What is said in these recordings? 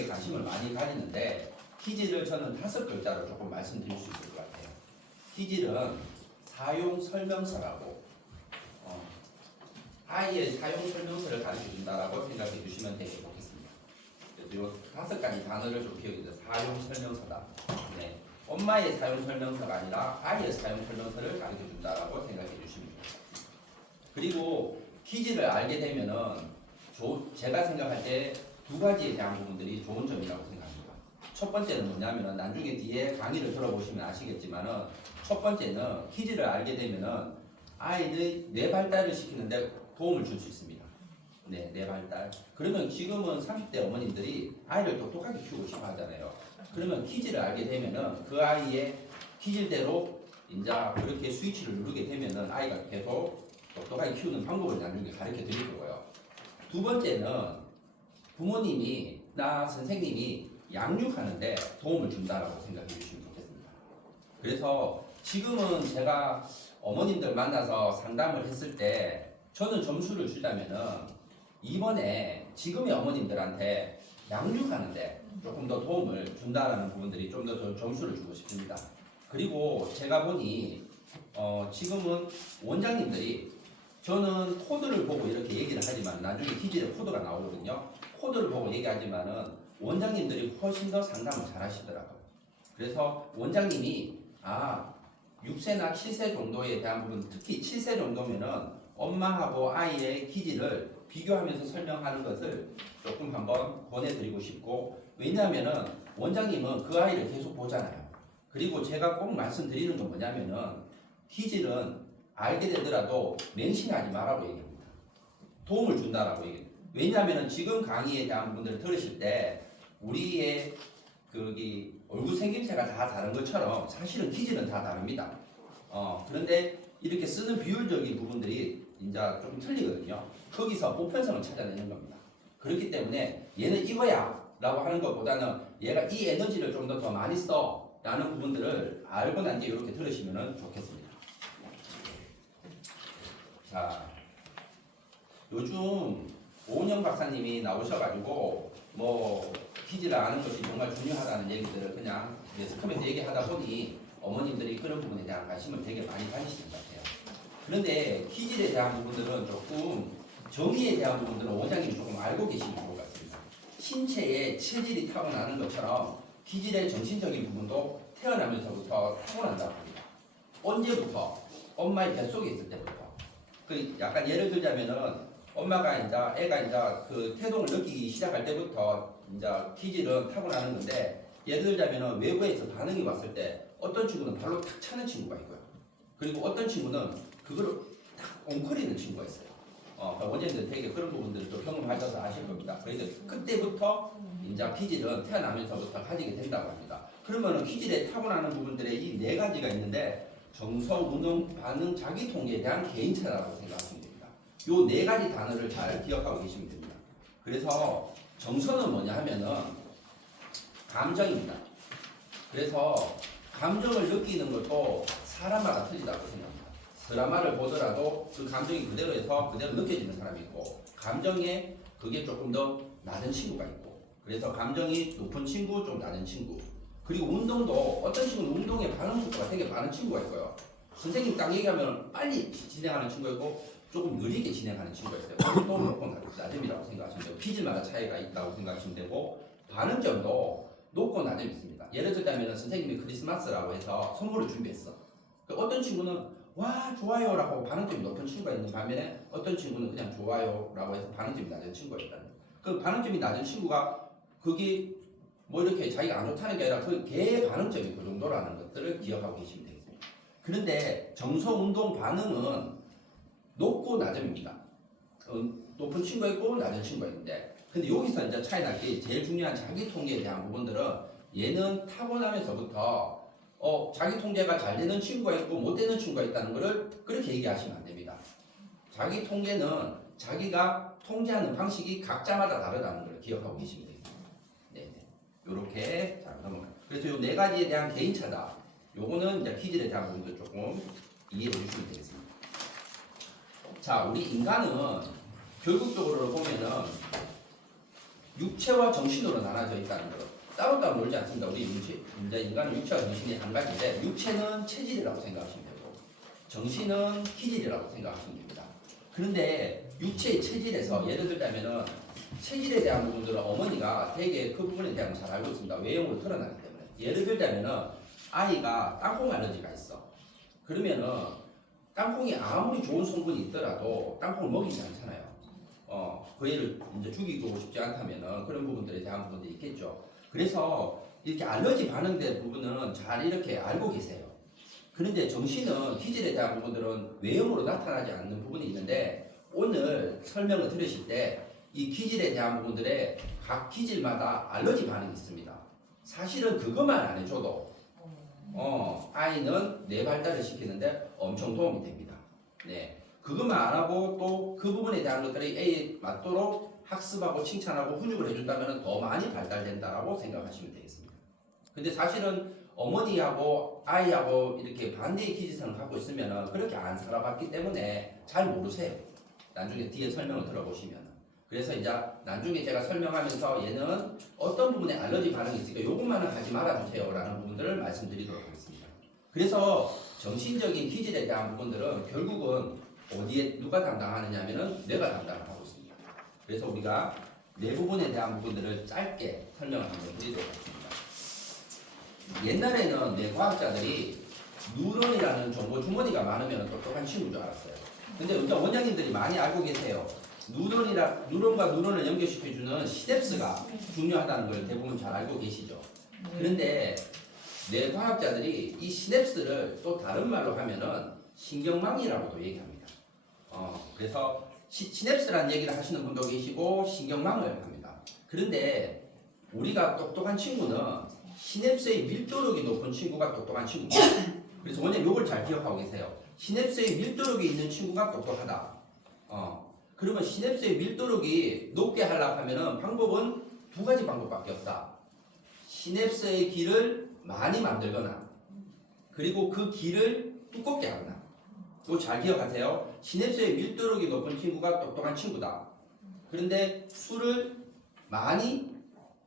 되게 관심을 많이 가지는데 기질을 저는 5글자로 조금 말씀드릴 수 있을 것 같아요. 기질은 사용 설명서라고 아이의 사용 설명서를 가르쳐 준다라고 생각해 주시면 되게 좋겠습니다. 그래서 요 5가지 단어를 좀 기억해 주세요. 사용 설명서다. 네. 엄마의 사용 설명서가 아니라 아이의 사용 설명서를 가르쳐 준다라고 생각해 주시면 됩니다. 그리고 기질을 알게 되면은 제가 생각할 때 2가지에 대한 부분들이 좋은 점이라고 생각합니다. 첫 번째는 뭐냐면은 나중에 뒤에 강의를 들어보시면 아시겠지만은 첫 번째는 기질을 알게 되면은 아이의 뇌 발달을 시키는데 도움을 줄 수 있습니다. 네, 뇌 발달. 그러면 지금은 30대 어머님들이 아이를 똑똑하게 키우고 싶어 하잖아요. 그러면 기질을 알게 되면은 그 아이의 기질대로 이제 그렇게 스위치를 누르게 되면은 아이가 계속 똑똑하게 키우는 방법을 나중에 가르쳐 드릴 거고요. 2번째는 부모님이나 선생님이 양육하는데 도움을 준다라고 생각해 주시면 좋겠습니다. 그래서 지금은 제가 어머님들 만나서 상담을 했을 때 저는 점수를 주자면은 이번에 지금의 어머님들한테 양육하는데 조금 더 도움을 준다라는 부분들이 좀 더 점수를 주고 싶습니다. 그리고 제가 보니 지금은 원장님들이 저는 코드를 보고 이렇게 얘기를 하지만 나중에 기질에 코드가 나오거든요. 코드를 보고 얘기하지만은 원장님들이 훨씬 더 상담을 잘 하시더라고요. 그래서 원장님이 6세나 7세 정도에 대한 부분, 특히 7세 정도면은 엄마하고 아이의 기질을 비교하면서 설명하는 것을 조금 한번 권해드리고 싶고, 왜냐하면은 원장님은 그 아이를 계속 보잖아요. 그리고 제가 꼭 말씀드리는 건 뭐냐면은 기질은 알게 되더라도 맹신하지 말라고 얘기합니다. 도움을 준다라고 얘기합니다. 왜냐하면은 지금 강의에 대한 부분들을 들으실 때 우리의 얼굴 생김새가 다 다른 것처럼 사실은 기질은 다 다릅니다. 그런데 이렇게 쓰는 비율적인 부분들이 이제 좀 틀리거든요. 거기서 보편성을 찾아내는 겁니다. 그렇기 때문에 얘는 이거야 라고 하는 것보다는 얘가 이 에너지를 좀 더 많이 써 라는 부분들을 알고 난 뒤에 이렇게 들으시면 좋겠습니다. 자, 요즘 오은영 박사님이 나오셔가지고 기질을 아는 것이 정말 중요하다는 얘기들을 그냥 스크럼에서 얘기하다 보니 어머님들이 그런 부분에 대한 관심을 되게 많이 가지시는 것 같아요. 그런데 기질에 대한 부분들은 조금 정의에 대한 부분들은 원장님이 조금 알고 계시는 것 같습니다. 신체에 체질이 타고나는 것처럼 기질의 정신적인 부분도 태어나면서부터 타고난다고 합니다. 언제부터? 엄마의 뱃속에 있을 때부터. 약간 예를 들자면은 엄마가 애가 그 태동을 느끼기 시작할 때부터 기질은 타고나는 건데, 예를 들자면은 외부에서 반응이 왔을 때 어떤 친구는 발로 탁 차는 친구가 있고요. 그리고 어떤 친구는 그거를 탁 엉클리는 친구가 있어요. 원장님들 되게 그런 부분들을 또 경험하셔서 아실 겁니다. 그래서 그때부터 기질은 태어나면서부터 가지게 된다고 합니다. 그러면은 기질에 타고나는 부분들의 이 4가지가 있는데, 정서, 운동, 반응, 자기 통제에 대한 개인차라고 생각하시면 됩니다. 요 4가지 단어를 잘 기억하고 계시면 됩니다. 그래서 정서는 뭐냐 하면은 감정입니다. 그래서 감정을 느끼는 것도 사람마다 틀리다고 생각합니다. 드라마를 보더라도 그 감정이 그대로에서 그대로 느껴지는 사람이 있고, 감정에 그게 조금 더 낮은 친구가 있고, 그래서 감정이 높은 친구, 좀 낮은 친구. 그리고 운동도 어떤 친구는 운동에 반응 속도가 되게 많은 친구가 있고요. 선생님 딱 얘기하면 빨리 진행하는 친구가 있고 조금 느리게 진행하는 친구가 있어요. 그것도 높고 낮음이라고 생각하시면 되고, 기질마다 차이가 있다고 생각하시면 되고, 반응점도 높고 낮음이 있습니다. 예를 들자면 선생님이 크리스마스라고 해서 선물을 준비했어. 어떤 친구는 와 좋아요 라고 반응점이 높은 친구가 있는 반면에 어떤 친구는 그냥 좋아요 라고 해서 반응점이 낮은 친구가 있다는 거예요. 그 반응점이 낮은 친구가 그게 이렇게 자기가 안 좋다는 게 아니라 그 걔의 반응점이 그 정도라는 것들을 기억하고 계시면 되겠습니다. 그런데 정서, 운동, 반응은 높고 낮음입니다. 높은 친구가 있고 낮은 친구가 있는데, 근데 여기서 이제 차이 날 게 제일 중요한 자기 통제에 대한 부분들은 얘는 타고나면서부터 자기 통제가 잘 되는 친구가 있고 못 되는 친구가 있다는 것을 그렇게 얘기하시면 안 됩니다. 자기 통제는 자기가 통제하는 방식이 각자마다 다르다는 걸 기억하고 계시면 되겠습니다. 네, 이렇게 자 넘어가요. 그래서 이 4가지에 대한 개인차다. 요거는 이제 기질에 대한 부분도 조금 이해해 주시면 되겠습니다. 자, 우리 인간은 결국적으로 보면은 육체와 정신으로 나눠져 있다는 거. 따로따로 놀지 않습니다. 우리 이제 인간은 육체와 정신이 한 가지인데 육체는 체질이라고 생각하시면 되고 정신은 기질이라고 생각하시면 됩니다. 그런데 육체의 체질에서 예를 들자면은 체질에 대한 부분들은 어머니가 되게 그 부분에 대한 잘 알고 있습니다. 외형으로 드러나기 때문에. 예를 들자면은 아이가 땅콩 알러지가 있어. 그러면은 땅콩이 아무리 좋은 성분이 있더라도 땅콩을 먹이지 않잖아요. 그 애를 이제 죽이고 싶지 않다면은 그런 부분들에 대한 부분들이 있겠죠. 그래서 이렇게 알러지 반응된 부분은 잘 이렇게 알고 계세요. 그런데 정신은 기질에 대한 부분들은 외형으로 나타나지 않는 부분이 있는데 오늘 설명을 들으실 때 이 기질에 대한 부분들에 각 기질마다 알러지 반응이 있습니다. 사실은 그것만 안 해줘도 아이는 뇌 발달을 시키는데 엄청 도움이 됩니다. 네, 그것만 안 하고 또 그 부분에 대한 것들이 A에 맞도록 학습하고 칭찬하고 훈육을 해준다면 더 많이 발달된다라고 생각하시면 되겠습니다. 근데 사실은 어머니하고 아이하고 이렇게 반대의 기질성을 갖고 있으면 그렇게 안 살아봤기 때문에 잘 모르세요. 나중에 뒤에 설명을 들어보시면. 그래서 이제 나중에 제가 설명하면서 얘는 어떤 부분에 알러지 반응이 있으니까 요것만은 하지 말아주세요 라는 부분들을 말씀드리도록 하겠습니다. 그래서 정신적인 기질에 대한 부분들은 결국은 어디에 누가 담당하느냐면은 뇌가 담당을 하고 있습니다. 그래서 우리가 뇌 부분에 대한 부분들을 짧게 설명을 한번 드리도록 하겠습니다. 옛날에는 뇌 과학자들이 뉴런이라는 정보 주머니가 많으면 똑똑한 친구인 줄 알았어요. 근데 우리 원장님들이 많이 알고 계세요. 뉴런과 뉴런을 연결시켜주는 시냅스가 중요하다는 걸 대부분 잘 알고 계시죠. 그런데 뇌 과학자들이 이 시냅스를 또 다른 말로 하면은 신경망이라고도 얘기합니다. 그래서 시냅스라는 얘기를 하시는 분도 계시고 신경망을 합니다. 그런데 우리가 똑똑한 친구는 시냅스의 밀도력이 높은 친구가 똑똑한 친구입니다. 그래서 원장님 이걸 잘 기억하고 계세요. 시냅스의 밀도력이 있는 친구가 똑똑하다. 그러면 시냅스의 밀도력이 높게 하려고 하면은 방법은 두 가지 방법밖에 없다. 시냅스의 길을 많이 만들거나 그리고 그 길을 두껍게 하거나. 이거 잘 기억하세요. 시냅스의 밀도력이 높은 친구가 똑똑한 친구다. 그런데 수를 많이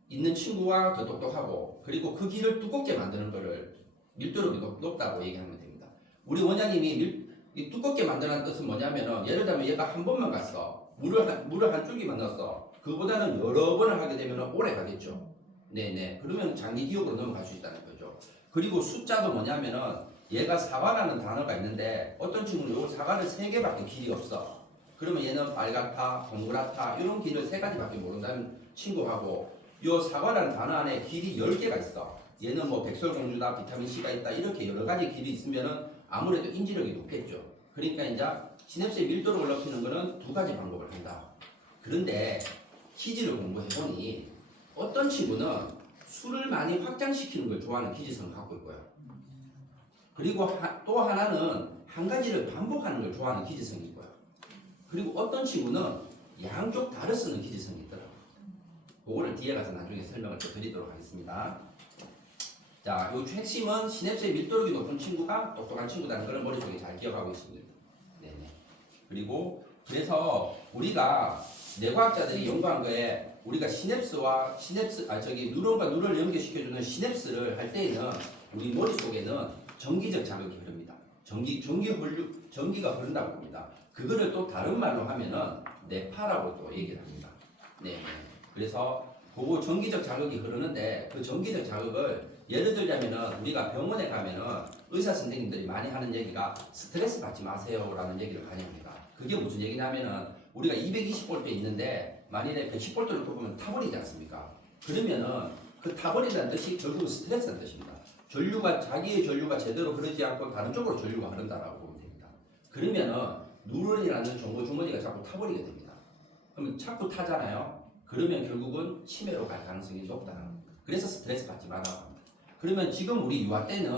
있는 친구가 더 똑똑하고 그리고 그 길을 두껍게 만드는 거를 밀도력이 높다고 얘기하면 됩니다. 우리 원장님이 이 두껍게 만드는 뜻은 뭐냐면은 예를 들면 얘가 한 번만 갔어. 물을 한 줄기만 넣었어. 그보다는 여러 번을 하게 되면 오래 가겠죠. 네네. 그러면 장기 기억으로 넘어갈 수 있다는 거죠. 그리고 숫자도 뭐냐면은 얘가 사과라는 단어가 있는데 어떤 친구는 요 사과를 3개밖에 길이 없어. 그러면 얘는 빨갛다, 동그랗다 이런 길을 3가지밖에 모른다는 친구하고 요 사과라는 단어 안에 길이 10개가 있어. 얘는 뭐 백설공주다, 비타민C가 있다 이렇게 여러 가지 길이 있으면은 아무래도 인지력이 높겠죠. 그러니까 이제 시냅스의 밀도를 높이는 것은 두 가지 방법을 한다. 그런데 기질을 공부해보니 어떤 친구는 수를 많이 확장시키는 걸 좋아하는 기질성을 갖고 있고요. 그리고 또 하나는 한 가지를 반복하는 걸 좋아하는 기질성이 있고요. 그리고 어떤 친구는 양쪽 다를 쓰는 기질성이 있더라고요. 그거를 뒤에 가서 나중에 설명을 또 드리도록 하겠습니다. 자, 이 핵심은 시냅스의 밀도력이 높은 친구가 똑똑한 친구라는 걸 머릿속에 잘 기억하고 있습니다. 네네. 그리고 그래서 우리가 뇌과학자들이 연구한 거에 우리가 뉴런과 뉴런을 연결시켜주는 시냅스를 할 때에는 우리 머릿속에는 전기적 자극이 흐릅니다. 전기가 흐른다고 합니다. 그거를 또 다른 말로 하면은 뇌파라고 또 얘기를 합니다. 네. 그래서 그 전기적 자극이 흐르는데 그 전기적 자극을 예를 들자면은 우리가 병원에 가면은 의사 선생님들이 많이 하는 얘기가 스트레스 받지 마세요라는 얘기를 많이 합니다. 그게 무슨 얘기냐면은 우리가 220V 있는데 만일에 110V를 꼽으면 타버리지 않습니까? 그러면은 그 타버리다는 뜻이 결국 스트레스라는 뜻입니다. 자기의 전류가 제대로 흐르지 않고 다른 쪽으로 전류가 흐른다라고 보면 됩니다. 그러면은 뉴런이라는 정보 주머니가 자꾸 타버리게 됩니다. 그러면 자꾸 타잖아요. 그러면 결국은 치매로 갈 가능성이 높다. 그래서 스트레스 받지 말라고 합니다. 그러면 지금 우리 유아 때는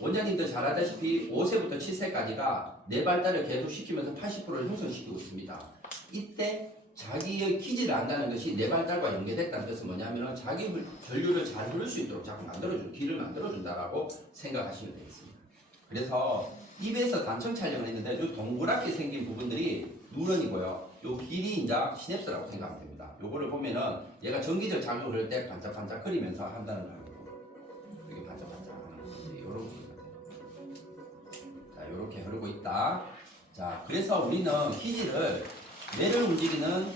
원장님도 잘 알다시피 5세부터 7세까지가 뇌 발달을 계속 시키면서 80%를 형성시키고 있습니다. 이때 자기의 기질을 안다는 것이 뇌 발달과 연계됐다는 뜻은 뭐냐면 자기 전류를 잘 흐를 수 있도록 자꾸 길을 만들어준다라고 생각하시면 되겠습니다. 그래서 입에서 단청 촬영을 했는데 이 동그랗게 생긴 부분들이 뉴런이고요. 이 길이 이제 시냅스라고 생각하면 됩니다. 요거를 보면은 얘가 전기적 작용을 할 때 반짝반짝거리면서 한다는 거예요. 이렇게 반짝반짝하는 것이 요런 부분 같아요. 자, 요렇게 흐르고 있다. 자, 그래서 우리는 기지를 뇌를 움직이는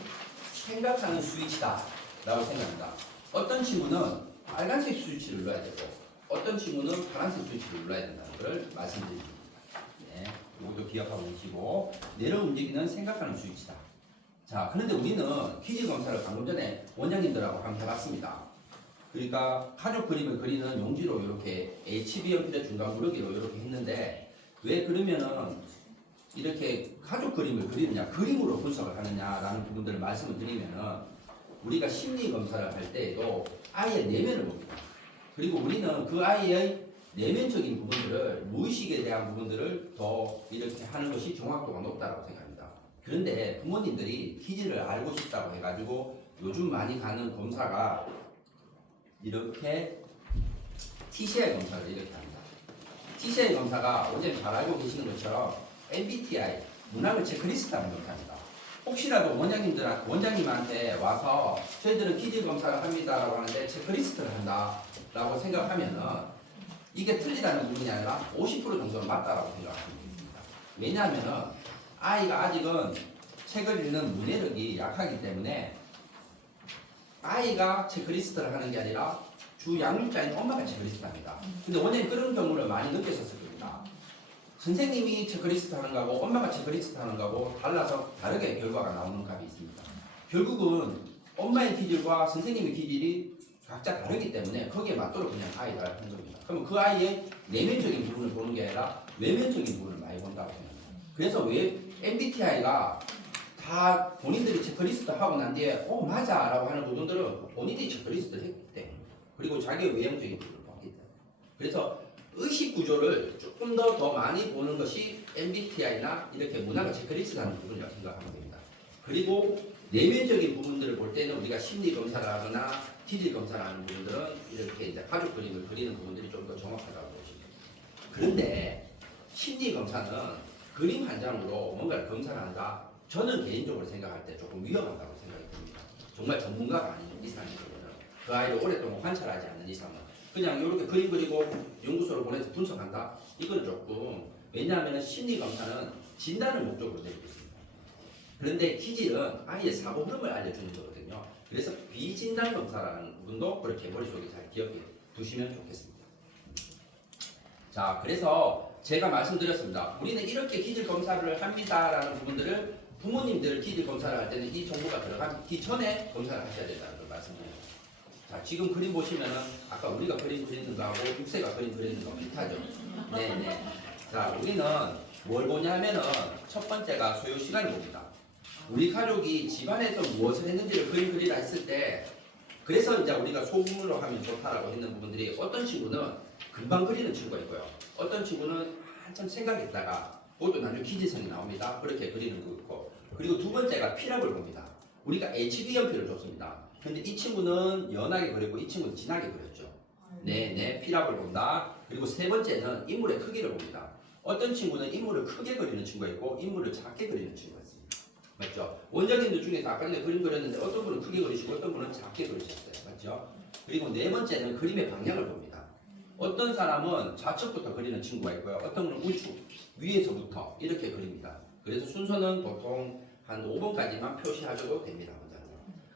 생각하는 스위치다 라고 생각합니다. 어떤 친구는 빨간색 스위치를 눌러야 되고 어떤 친구는 파란색 스위치를 눌러야 된다는 걸 말씀드립니다. 네, 이것도 기억하고 계시고 뇌를 움직이는 생각하는 스위치다. 자, 그런데 우리는 기지 검사를 방금 전에 원장님들하고 한번 해봤습니다. 그러니까 가족 그림을 그리는 용지로 이렇게 HB 연필의 중간 무르기로 이렇게 했는데 왜 그러면은 이렇게 가족 그림을 그리느냐, 그림으로 분석을 하느냐라는 부분들을 말씀을 드리면은 우리가 심리 검사를 할 때에도 아이의 내면을 봅니다. 그리고 우리는 그 아이의 내면적인 부분들을, 무의식에 대한 부분들을 더 이렇게 하는 것이 정확도가 높다고 생각합니다. 그런데 부모님들이 기질을 알고 싶다고 해가지고 요즘 많이 가는 검사가 이렇게 TCI 검사를 이렇게 합니다. TCI 검사가 원장님 잘 알고 계시는 것처럼 MBTI, 문학을 체크리스트하는 검사입니다. 혹시라도 원장님한테 와서 저희들은 기질 검사를 합니다라고 하는데 체크리스트를 한다라고 생각하면은 이게 틀리다는 부분이 아니라 50% 정도는 맞다라고 생각하시면 됩니다. 왜냐하면은 아이가 아직은 책을 읽는 문해력이 약하기 때문에 아이가 체크리스트를 하는 게 아니라 주 양육자인 엄마가 체크리스트를 합니다. 근데 원장님 그런 경우를 많이 느끼셨을 겁니다. 선생님이 체크리스트 하는 거하고 엄마가 체크리스트 하는 거하고 달라서 다르게 결과가 나오는 값이 있습니다. 결국은 엄마의 기질과 선생님의 기질이 각자 다르기 때문에 거기에 맞도록 그냥 아이가 하는 겁니다. 그러면 그 아이의 내면적인 부분을 보는 게 아니라 외면적인 부분을 많이 본다고 생각합니다. 그래서 왜 MBTI가 다 본인들이 체크리스트 하고 난 뒤에 맞아 라고 하는 부분들은 본인들이 체크리스트를 했기 때문에 그리고 자기의 외형적인 부분을 보기 때문에 그래서 의식 구조를 조금 더 많이 보는 것이 MBTI나 이렇게 문화가 체크리스트라는 부분이라고 생각하면 됩니다. 그리고 내면적인 부분들을 볼 때는 우리가 심리 검사를 하거나 기질 검사를 하는 부분들은 이렇게 이제 가족 그림을 그리는 부분들이 좀 더 정확하다고 보시면 됩니다. 그런데 심리 검사는 그림 한 장으로 뭔가를 검사를 한다. 저는 개인적으로 생각할 때 조금 위험하다고 생각이 듭니다. 정말 전문가가 아닌 이상이면 그 아이를 오랫동안 관찰하지 않는 이상은 그냥 이렇게 그림 그리고 연구소로 보내서 분석한다? 이건 조금 왜냐하면 심리 검사는 진단을 목적으로 내리고 있습니다. 그런데 기질은 아이의 사고 흐름을 알려주는 거거든요. 그래서 비진단 검사라는 부분도 그렇게 머릿속에 잘 기억해 두시면 좋겠습니다. 자, 그래서 제가 말씀드렸습니다. 우리는 이렇게 기질 검사를 합니다라는 부분들을 부모님들 기질 검사를 할 때는 이 정보가 들어가기 전에 검사를 하셔야 된다는 걸 말씀드립니다. 자, 지금 그림 보시면은 아까 우리가 그림 그리는 거하고 6세가 그림 그리는 거 비슷하죠? 네네. 자, 우리는 뭘 보냐면은 첫 번째가 소요 시간을 봅니다. 우리 가족이 집안에서 무엇을 했는지를 그림 그리라 했을 때 그래서 이제 우리가 소규모로 하면 좋다라고 했는 부분들이 어떤 친구는 금방 그리는 친구가 있고요. 어떤 친구는 한참 생각했다가 그것도 나중에 기질성이 나옵니다. 그렇게 그리는 거 있고 그리고 두 번째가 피랍을 봅니다. 우리가 HB 연필을 줬습니다. 근데 이 친구는 연하게 그렸고 이 친구는 진하게 그렸죠. 네, 피랍을 본다. 그리고 세 번째는 인물의 크기를 봅니다. 어떤 친구는 인물을 크게 그리는 친구가 있고 인물을 작게 그리는 친구가 있습니다. 맞죠? 원장님들 중에서 아까 전에 그림 그렸는데 어떤 분은 크게 그리시고 어떤 분은 작게 그리셨어요. 맞죠? 그리고 네 번째는 그림의 방향을 봅니다. 어떤 사람은 좌측부터 그리는 친구가 있고요. 어떤 분은 우측, 위에서부터 이렇게 그립니다. 그래서 순서는 보통 한 5번까지만 표시하셔도 됩니다.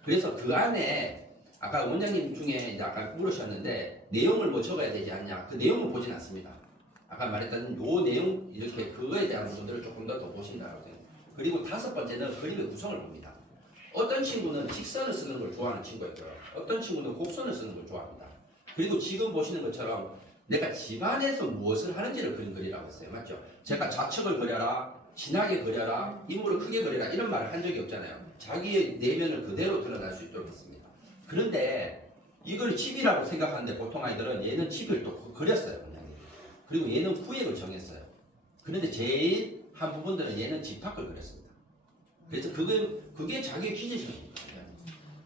그래서 그 안에 아까 원장님 중에 이제 아까 물으셨는데 내용을 뭐 적어야 되지 않냐? 그 내용을 보진 않습니다. 아까 말했던 요 내용 이렇게 그거에 대한 부분들을 조금 더 보신다고 생각합니다. 그리고 다섯 번째는 그림의 구성을 봅니다. 어떤 친구는 직선을 쓰는 걸 좋아하는 친구가 있고요. 어떤 친구는 곡선을 쓰는 걸 좋아합니다. 그리고 지금 보시는 것처럼 내가 집안에서 무엇을 하는지를 그림 그리라고 했어요. 맞죠? 제가 좌측을 그려라, 진하게 그려라, 인물을 크게 그려라 이런 말을 한 적이 없잖아요. 자기의 내면을 그대로 드러날 수 있도록 했습니다. 그런데 이걸 칩이라고 생각하는데 보통 아이들은 얘는 칩을 또 그렸어요. 그리고 얘는 후획을 정했어요. 그런데 제일 한 부분들은 얘는 집합을 그렸습니다. 그래서 그게 자기의 기질입니다.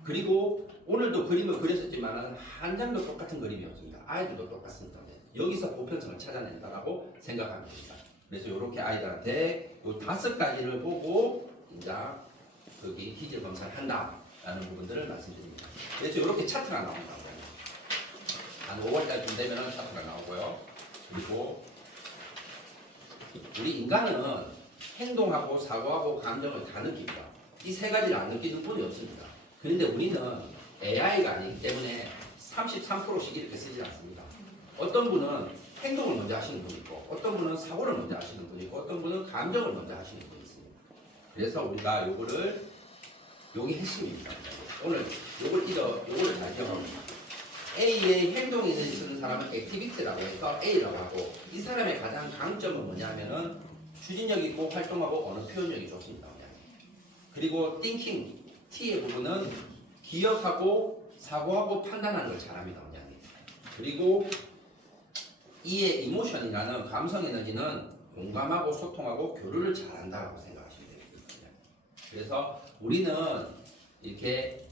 그리고 오늘도 그림을 그렸었지만 한 장도 똑같은 그림이 없습니다. 아이들도 똑같습니다. 여기서 보편성을 찾아낸다라고 생각하면 됩니다. 그래서 이렇게 아이들한테 이 5가지를 보고 이제 거기 기질 검사를 한다. 부분들을 말씀드립니다. 그래서 이렇게 차트가 나옵니다. 한 5월달쯤 되면 차트가 나오고요. 그리고 우리 인간은 행동하고 사고하고 감정을 다 느낍니다. 이 세 가지를 안 느끼는 분이 없습니다. 그런데 우리는 AI가 아니기 때문에 33%씩 이렇게 쓰지 않습니다. 어떤 분은 행동을 먼저 하시는 분이 있고, 어떤 분은 사고를 먼저 하시는 분이 있고, 어떤 분은 감정을 먼저 하시는 분이 있습니다. 그래서 우리가 요게 핵심입니다. 오늘 요걸 잘 기억합니다. A의 행동에 쓰는 사람은 액티비티라고 해서 A라고 하고, 이 사람의 가장 강점은 뭐냐면은 추진력 있고 활동하고 언어 표현력이 좋습니다. 그리고 thinking, T의 부분은 기억하고 사고하고 판단하는 걸 잘합니다. 그리고 E의 이모션이라는 감성 에너지는 공감하고 소통하고 교류를 잘한다고 생각하시면 됩니다. 그래서 우리는 이렇게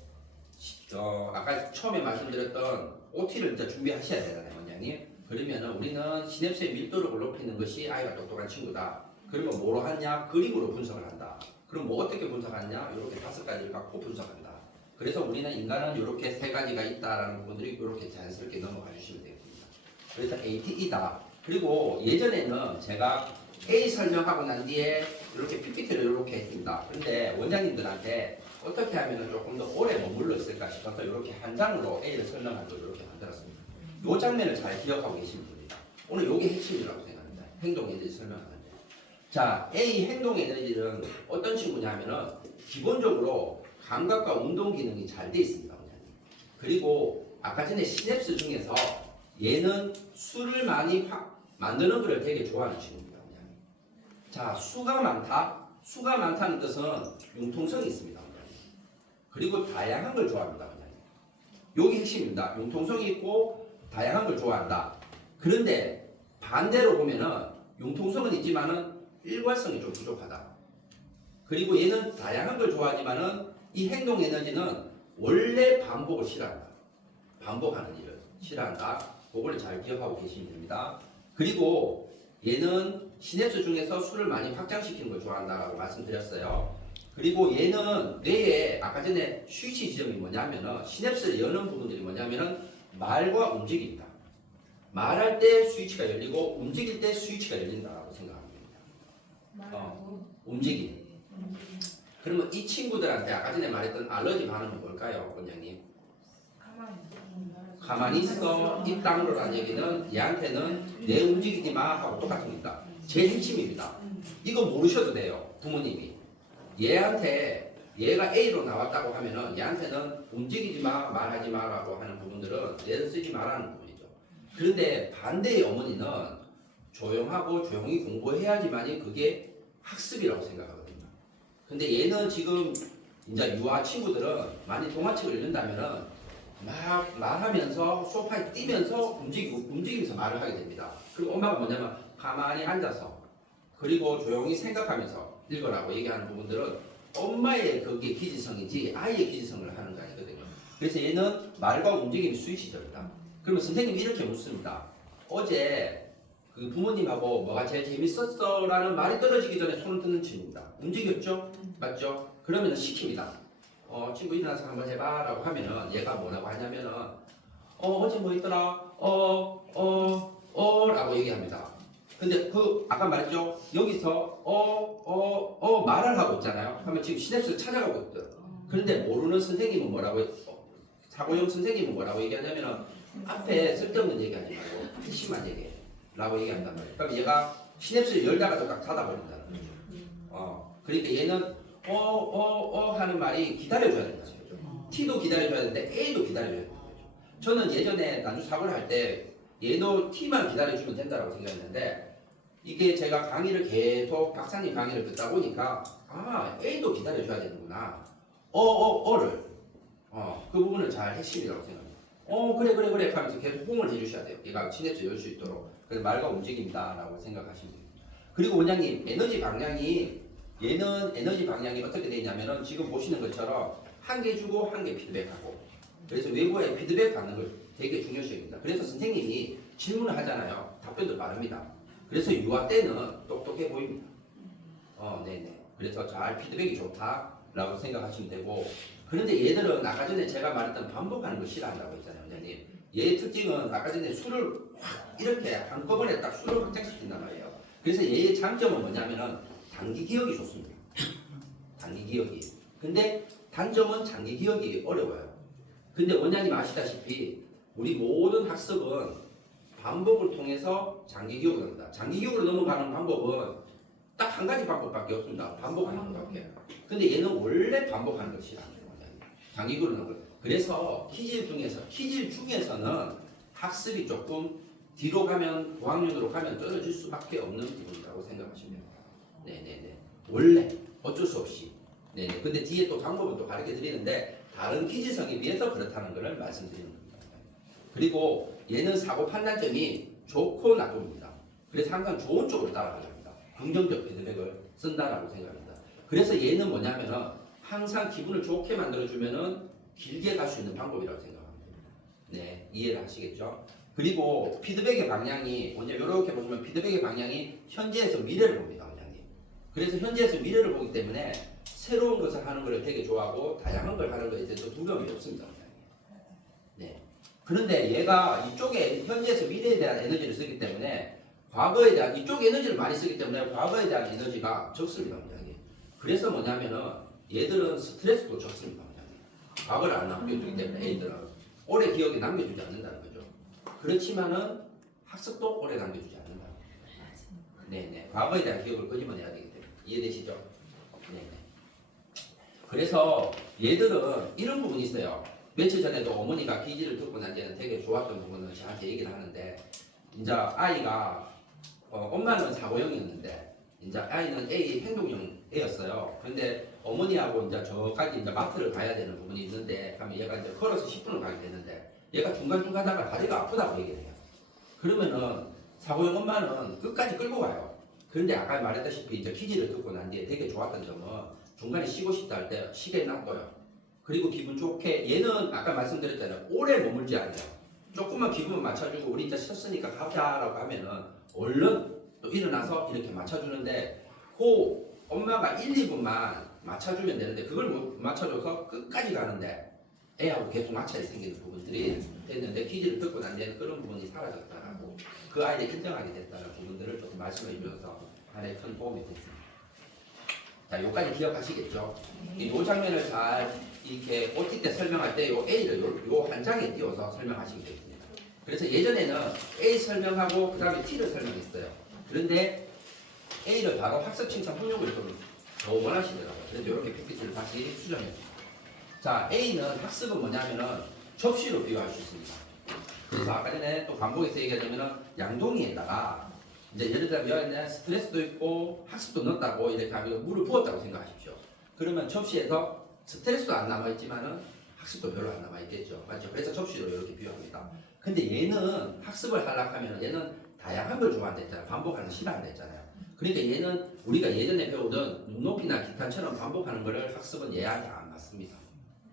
아까 처음에 말씀드렸던 OT를 일단 준비하셔야 되잖아요, 원장님. 그러면은 우리는 시냅스의 밀도를 높이는 것이 아이가 똑똑한 친구다. 그러면 뭐로 하냐? 그림으로 분석을 한다. 그럼 뭐 어떻게 분석하냐? 이렇게 5가지를 갖고 분석한다. 그래서 우리는 인간은 이렇게 3가지가 있다라는 부분들이 이렇게 자연스럽게 넘어가 주시면 되겠습니다. 그래서 ATE다. 그리고 예전에는 제가 A 설명하고 난 뒤에 이렇게 PPT를 이렇게 했습니다. 근데 원장님들한테 어떻게 하면 조금 더 오래 머물러 있을까 싶어서 이렇게 한 장으로 A를 설명한 걸 이렇게 만들었습니다. 이 장면을 잘 기억하고 계시면 됩니다. 오늘 이게 핵심이라고 생각합니다. 행동 에너지 설명하는 데. 자, A 행동 에너지는 어떤 친구냐면은 기본적으로 감각과 운동 기능이 잘 돼 있습니다. 그리고 아까 전에 시냅스 중에서 얘는 수를 많이 만드는 걸 되게 좋아하는 친구입니다. 자, 수가 많다. 수가 많다는 뜻은 융통성이 있습니다. 그리고 다양한 걸 좋아합니다. 여기 핵심입니다. 융통성이 있고 다양한 걸 좋아한다. 그런데 반대로 보면은 융통성은 있지만은 일관성이 좀 부족하다. 그리고 얘는 다양한 걸 좋아하지만은 이 행동 에너지는 원래 반복을 싫어한다. 반복하는 일을 싫어한다. 그걸 잘 기억하고 계시면 됩니다. 그리고 얘는 시냅스 중에서 수를 많이 확장시키는 걸 좋아한다라고 말씀드렸어요. 그리고 얘는 뇌에 아까 전에 스위치 지점이 뭐냐면은 시냅스를 여는 부분들이 뭐냐면은 말과 움직임이다. 말할 때 스위치가 열리고 움직일 때 스위치가 열린다라고 생각합니다. 움직임. 그러면 이 친구들한테 아까 전에 말했던 알러지 반응은 뭘까요, 원장님? 가만히 있어, 입 다물어라는 얘기는 얘한테는 내 움직이지 마 하고 똑같은 겁니다. 제일 핵심입니다. 이거 모르셔도 돼요, 부모님이. 얘한테 얘가 A로 나왔다고 하면은 얘한테는 움직이지 마, 말하지 마라고 하는 부분들은 얘를 쓰지 말라는 부분이죠. 그런데 반대의 어머니는 조용하고 조용히 공부해야지만이 그게 학습이라고 생각하거든요. 근데 얘는 지금 이제 유아 친구들은 많이 동화책을 읽는다면은 막 말하면서 소파에 뛰면서 움직이면서 말을 하게 됩니다. 그리고 엄마가 뭐냐면 가만히 앉아서 그리고 조용히 생각하면서 읽으라고 얘기하는 부분들은 엄마의 그게 기지성이지 아이의 기지성을 하는 게 아니거든요. 그래서 얘는 말과 움직임이 스위치적이다. 그러면 선생님이 이렇게 묻습니다. 어제 그 부모님하고 뭐가 제일 재밌었어? 라는 말이 떨어지기 전에 손을 드는 친구입니다. 움직였죠? 맞죠? 그러면 시킵니다. 친구 일어나서 한번 해봐 라고 하면은 얘가 뭐라고 하냐면은 어제 뭐 있더라? 라고 얘기합니다. 근데 그 아까 말했죠? 여기서 말을 하고 있잖아요. 그러면 지금 시냅스를 찾아가고 있거든. 그런데 모르는 선생님은 뭐라고 사고형 선생님은 뭐라고 얘기하냐면은 앞에 쓸데없는 얘기하지 말고 핵심만 얘기해 라고 얘기한단 말이에요. 그럼 얘가 시냅스를 열다가도 딱 닫아버린다는 거죠. 그러니까 얘는 하는 말이 기다려줘야 된다는 거죠. T도 기다려줘야 되는데 A도 기다려줘야 된다는 거죠. 저는 예전에 난주 사고를 할 때 얘도 T만 기다려주면 된다고 생각했는데 이게 제가 강의를 계속 박사님 강의를 듣다 보니까 A도 기다려줘야 되는구나. 를 그 부분을 잘 핵심이라고 생각합니다. 그래 하면서 계속 호응을 해주셔야 돼요. 얘가 시냅스 열 수 있도록. 그래서 말과 움직임이다라고 생각하시면 됩니다. 그리고 원장님 에너지 방향이 얘는 에너지 방향이 어떻게 되냐면은 지금 보시는 것처럼 한 개 주고 한 개 피드백하고 그래서 외부에 피드백 받는 걸 되게 중요시합니다. 그래서 선생님이 질문을 하잖아요. 답변도 빠릅니다. 그래서 유아 때는 똑똑해 보입니다. 네네. 그래서 잘 피드백이 좋다라고 생각하시면 되고 그런데 얘들은 아까 전에 제가 말했던 반복하는 걸 싫어한다고 했잖아요, 원장님. 얘의 특징은 아까 전에 술을 확 이렇게 한꺼번에 딱 술을 확장시킨단 말이에요. 그래서 얘의 장점은 뭐냐면은 단기 기억이 좋습니다. 단기 기억이. 근데 단점은 장기 기억이 어려워요. 근데 원장님 아시다시피 우리 모든 학습은 반복을 통해서 장기 기억으로 합니다. 장기 기억으로 넘어가는 방법은 딱 한 가지 방법밖에 없습니다. 반복하는 것밖에. 근데 얘는 원래 반복하는 걸 싫어합니다. 장기 기억으로 넘어가는 걸. 그래서 퀴즈 중에서는 학습이 조금 뒤로 가면 고학년으로 가면 떨어질 수밖에 없는 부분이라고 생각하시면 됩니다. 네네네. 원래 어쩔 수 없이. 네네. 근데 뒤에 또 방법은 또 가르쳐 드리는데 다른 퀴즈성에 비해서 그렇다는 것을 말씀드리는 겁니다. 그리고 얘는 사고 판단점이 좋고 나쁩니다. 그래서 항상 좋은 쪽으로 따라가야 합니다. 긍정적 피드백을 쓴다라고 생각합니다. 그래서 얘는 뭐냐면은 항상 기분을 좋게 만들어주면은 길게 갈 수 있는 방법이라고 생각합니다. 네, 이해를 하시겠죠? 그리고 피드백의 방향이 뭐냐 이렇게 보시면 피드백의 방향이 현재에서 미래를 봅니다, 원장님. 그래서 현재에서 미래를 보기 때문에 새로운 것을 하는 걸 되게 좋아하고 다양한 걸 하는 것에 대해서 두려움이 없습니다, 원장님. 네. 그런데 얘가 이쪽에 현재에서 미래에 대한 에너지를 쓰기 때문에 과거에 대한 이쪽 에너지를 많이 쓰기 때문에 과거에 대한 에너지가 적습니다, 원장님. 그래서 뭐냐면은 얘들은 스트레스도 적습니다, 원장님. 과거를 안 남겨주기 때문에 애들은 오래 기억에 남겨주지 않는다는 거죠. 그렇지만은 학습도 오래 남겨주지 않는다. 네네. 과거에 대한 기억을 끄집어내야 되기 때문에 이해되시죠? 네네. 그래서 얘들은 이런 부분이 있어요. 며칠 전에도 어머니가 퀴즈를 듣고 난 뒤에는 되게 좋았던 부분을 저한테 얘기를 하는데 이제 아이가 엄마는 사고형이었는데 이제 아이는 A 행동형 A였어요. 그런데 어머니하고 이제 저까지 이제 마트를 가야 되는 부분이 있는데 가면 얘가 이제 걸어서 10분을 가게 되는데 얘가 중간중간 가다가 다리가 아프다고 얘기를 해요. 그러면은 사고형 엄마는 끝까지 끌고 가요. 그런데 아까 말했다시피 이제 퀴즈를 듣고 난 뒤에 되게 좋았던 점은 중간에 쉬고 싶다 할 때 쉬게 놔둬요. 그리고 기분 좋게 얘는 아까 말씀드렸잖아요. 오래 머물지 않아요. 조금만 기분을 맞춰주고 우리 이제 쉬었으니까 가자라고 하면은 얼른 또 일어나서 이렇게 맞춰주는데 그 엄마가 1, 2분만 맞춰주면 되는데 그걸 못 맞춰줘서 끝까지 가는데 애하고 계속 마찰이 생기는 부분들이 됐는데 퀴즈를 듣고 난 뒤에는 그런 부분이 사라졌다라고 그 아이를 인정하게 됐다는 부분들을 조금 말씀해 주셔서 하나의 큰 도움이 됐습니다. 자, 요까지 기억하시겠죠? 이 장면을 잘 이렇게 OT 때 설명할 때 요 A를 요 한 장에 띄워서 설명하시면 되겠습니다. 그래서 예전에는 A 설명하고 그 다음에 T를 설명했어요. 그런데 A를 바로 학습 칭찬 훈육을 좀 더 원하시더라고요. 그래서 이렇게 PPT를 다시 수정했습니다. 자, A는 학습은 뭐냐면은 접시로 비유할 수 있습니다. 그래서 아까 전에 또 반복해서 얘기하자면은 양동이에다가 이제 예를 들면 여기에 스트레스도 있고 학습도 넣었다고 이렇게 하면 물을 부었다고 생각하십시오. 그러면 접시에서 스트레스도 안 남아있지만은 학습도 별로 안 남아있겠죠. 맞죠? 그래서 접시로 이렇게 비유합니다. 근데 얘는 학습을 하려고 하면 얘는 다양한 걸 좋아한다 했잖아요. 반복하는 거 싫어한다 했잖아요. 그러니까 얘는 우리가 예전에 배우던 눈높이나 기타처럼 반복하는 거를 학습은 얘한테 안 맞습니다.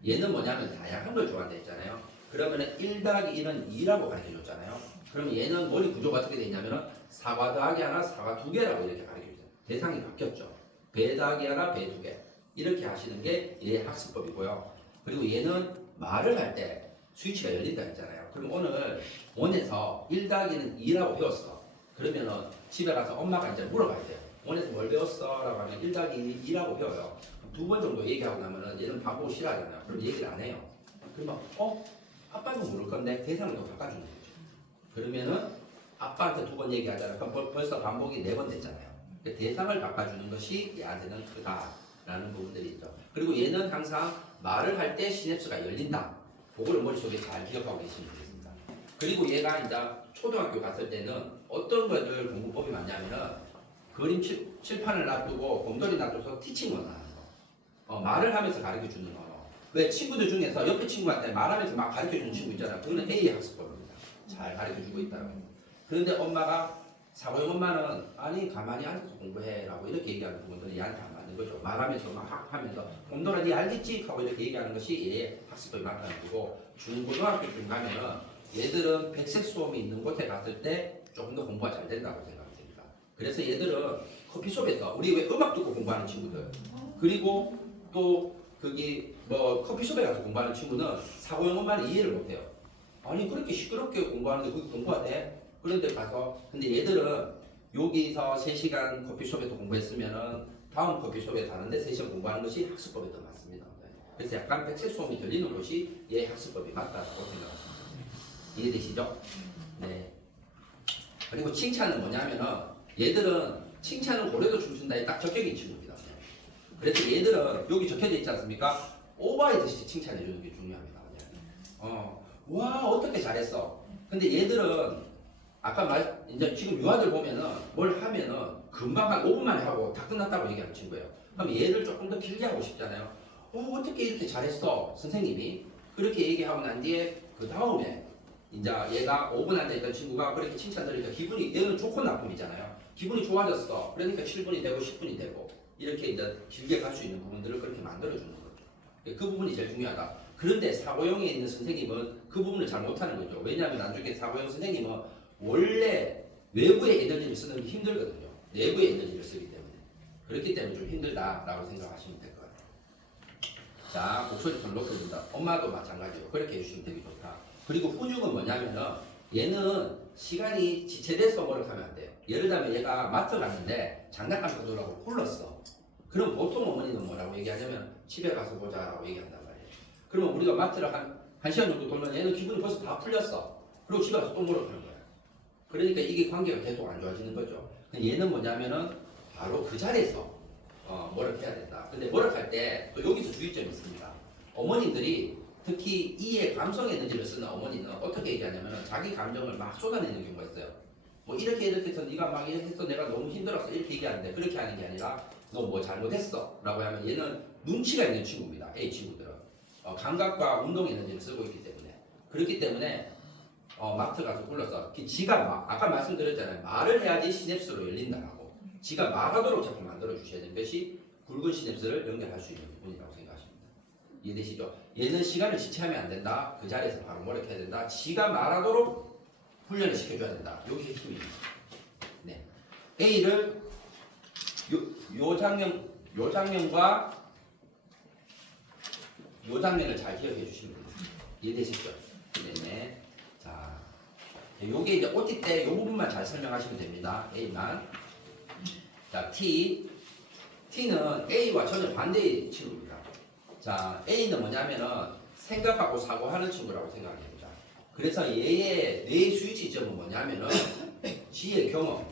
얘는 뭐냐면 다양한 걸 좋아한다 했잖아요. 그러면은 1 더하기 1은 2라고 가르쳐줬잖아요. 그러면 얘는 머리 구조가 어떻게 되냐면은 사과 더하기 하나, 사과 두 개라고 이렇게 가르쳐줬어요. 대상이 바뀌었죠. 배 더하기 하나, 배 두 개. 이렇게 하시는 게 얘의 학습법이고요. 그리고 얘는 말을 할 때 스위치가 열린다 했잖아요. 그럼 오늘 원에서 1 더하기는 2라고 배웠어. 그러면은 집에 가서 엄마가 이제 물어봐야 돼요. 원에서 뭘 배웠어? 라고 하면 1 더하기 2라고 배워요. 두 번 정도 얘기하고 나면은 얘는 반복을 싫어하잖아요. 그럼 얘기를 안 해요. 그러면 아빠도 모를 건데 대상을 또 바꿔주는 거죠. 그러면은 아빠한테 두 번 얘기하잖아요. 그럼 벌써 반복이 4번 됐잖아요. 대상을 바꿔주는 것이 얘한테는 크다라는 부분들이 있죠. 그리고 얘는 항상 말을 할 때 시냅스가 열린다. 그거를 머릿속에 잘 기억하고 계시면 되겠습니다. 그리고 얘가 이제 초등학교 갔을 때는 어떤 것들 공부법이 많냐면은 그림 칠판을 놔두고 곰돌이 놔둬서 티칭 원하는 거. 말을 하면서 가르쳐 주는 거. 왜 친구들 중에서 옆에 친구한테 말하면서 막 가르쳐 주는 친구 있잖아요. 그거는 A의 학습법입니다. 잘 가르쳐 주고 있다고. 그런데 엄마가 사고형 엄마는 아니 가만히 앉아서 공부해라고 이렇게 얘기하는 부분들은 얘한테 안 맞는 거죠. 말하면서 막 하면서 곰돌아 니 알겠지? 하고 이렇게 얘기하는 것이 얘의 학습법이 맞다는 거고 중고등학교쯤 가면은 얘들은 백색 수험이 있는 곳에 갔을 때 조금 더 공부가 잘 된다고 생각됩니다. 그래서 얘들은 커피숍에서 우리 왜 음악 듣고 공부하는 친구들 그리고 또 거기 뭐 커피숍에 가서 공부하는 친구는 사고형 엄마를 이해를 못해요. 아니 그렇게 시끄럽게 공부하는데 그게 공부가 돼? 그런데 가서 근데 얘들은 여기서 3시간 커피숍에서 공부했으면은 다음 커피숍에 가는데 3시간 공부하는 것이 학습법에 더 맞습니다. 그래서 약간 백색 소음이 들리는 것이 얘 학습법이 맞다고 생각하십니다. 이해되시죠? 네. 그리고 칭찬은 뭐냐면은 얘들은 칭찬은 고래도 춤춘다에 딱 적격인 친구입니다. 그래서 얘들은 여기 적혀져 있지 않습니까? 오버헤드씩 칭찬해 주는 게 중요합니다. 와 어떻게 잘했어. 근데 얘들은 아까 이제 지금 유아들 보면은 뭘 하면은 금방 한 5분 만에 하고 다 끝났다고 얘기하는 친구예요. 그럼 얘를 조금 더 길게 하고 싶잖아요. 어떻게 이렇게 잘했어 선생님이 그렇게 얘기하고 난 뒤에 그 다음에 이제 얘가 5분 앉아있던 친구가 그렇게 칭찬 들으니까 기분이 얘는 좋고 나쁨이잖아요. 기분이 좋아졌어. 그러니까 7분이 되고 10분이 되고 이렇게 이제 길게 갈 수 있는 부분들을 그렇게 만들어주는 거죠. 그 부분이 제일 중요하다. 그런데 사고형에 있는 선생님은 그 부분을 잘 못하는 거죠. 왜냐하면 나중에 사고형 선생님은 원래 외부의 에너지를 쓰는 게 힘들거든요. 내부의 에너지를 쓰기 때문에. 그렇기 때문에 좀 힘들다라고 생각하시면 될 것 같아요. 자, 목소리 톤 높여준다. 엄마도 마찬가지예요. 그렇게 해주시면 되게 좋다. 그리고 훈육은 뭐냐면은 얘는 시간이 지체돼서 뭐를 하면 안 돼요. 예를 들면 얘가 마트 갔는데 장난감 사두라고 불렀어. 그럼 보통 어머니는 뭐라고 얘기하냐면 집에 가서 보자라고 얘기한단 말이에요. 그러면 우리가 마트를 한 시간 정도 돌면 얘는 기분이 벌써 다 풀렸어. 그리고 집에 가서 또 뭐를 하는 거야. 그러니까 이게 관계가 계속 안 좋아지는 거죠. 얘는 뭐냐면은 바로 그 자리에서 뭐를 해야 된다. 근데 뭐를 할 때 또 여기서 주의점이 있습니다. 어머님들이 특히 이의 감성 에너지를 쓰는 어머니는 어떻게 얘기하냐면 자기 감정을 막 쏟아내는 경우가 있어요. 뭐 이렇게 해서 네가 막 이렇게 했어 내가 너무 힘들었어 이렇게 얘기하는데 그렇게 하는 게 아니라 너 뭐 잘못했어 라고 하면 얘는 눈치가 있는 친구입니다. A 친구들은 감각과 운동 에너지를 쓰고 있기 때문에 그렇기 때문에 마트 가서 불러서 지가 아까 말씀드렸잖아요. 말을 해야지 시냅스로 열린다라고 지가 말하도록 자꾸 만들어 주셔야 되는 것이 굵은 시냅스를 연결할 수 있는 부분이라고 생각하십니다. 이해되시죠? 얘는 시간을 지체하면 안 된다. 그 자리에서 바로 뭐를 해야 된다. 지가 말하도록 훈련을 시켜줘야 된다. 이게 핵심입니다. 네. A를 요 장면과 요 장면을 잘 기억해 주시면 됩니다. 이해되시죠? 네. 자, 요게 이제 OT 때 요 부분만 잘 설명하시면 됩니다. A만. 자, T는 A와 전혀 반대의 친구입니다. 자, A는 뭐냐면은 생각하고 사고하는 친구라고 생각합니다. 그래서 얘의 뇌의 스위치 점은 뭐냐면은 지의 경험,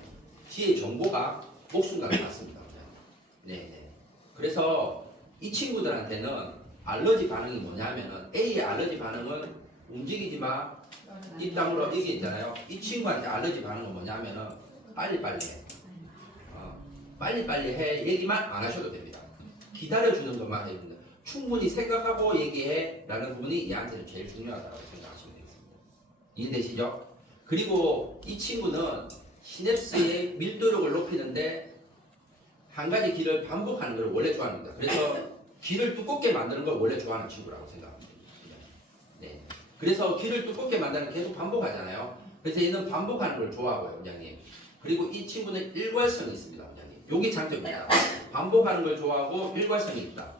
지의 정보가 목숨과 같습니다. 네. 그래서 이 친구들한테는 알러지 반응이 뭐냐면은 A의 알러지 반응은 움직이지 마, 입 다물어 이게 있잖아요. 이 친구한테 알러지 반응은 뭐냐면은 빨리빨리 해. 빨리빨리 해 얘기만 안 하셔도 됩니다. 기다려주는 것만 해도 됩니다. 충분히 생각하고 얘기해 라는 부분이 얘한테는 제일 중요하다고 생각하시면 되겠습니다. 이해되시죠? 그리고 이 친구는 시냅스의 밀도력을 높이는데 한 가지 길을 반복하는 걸 원래 좋아합니다. 그래서 길을 두껍게 만드는 걸 원래 좋아하는 친구라고 생각합니다. 네. 그래서 길을 두껍게 만드는 계속 반복하잖아요. 그래서 얘는 반복하는 걸 좋아하고요, 원장님. 그리고 이 친구는 일괄성이 있습니다, 원장님. 요게 장점입니다. 반복하는 걸 좋아하고 일괄성이 있다.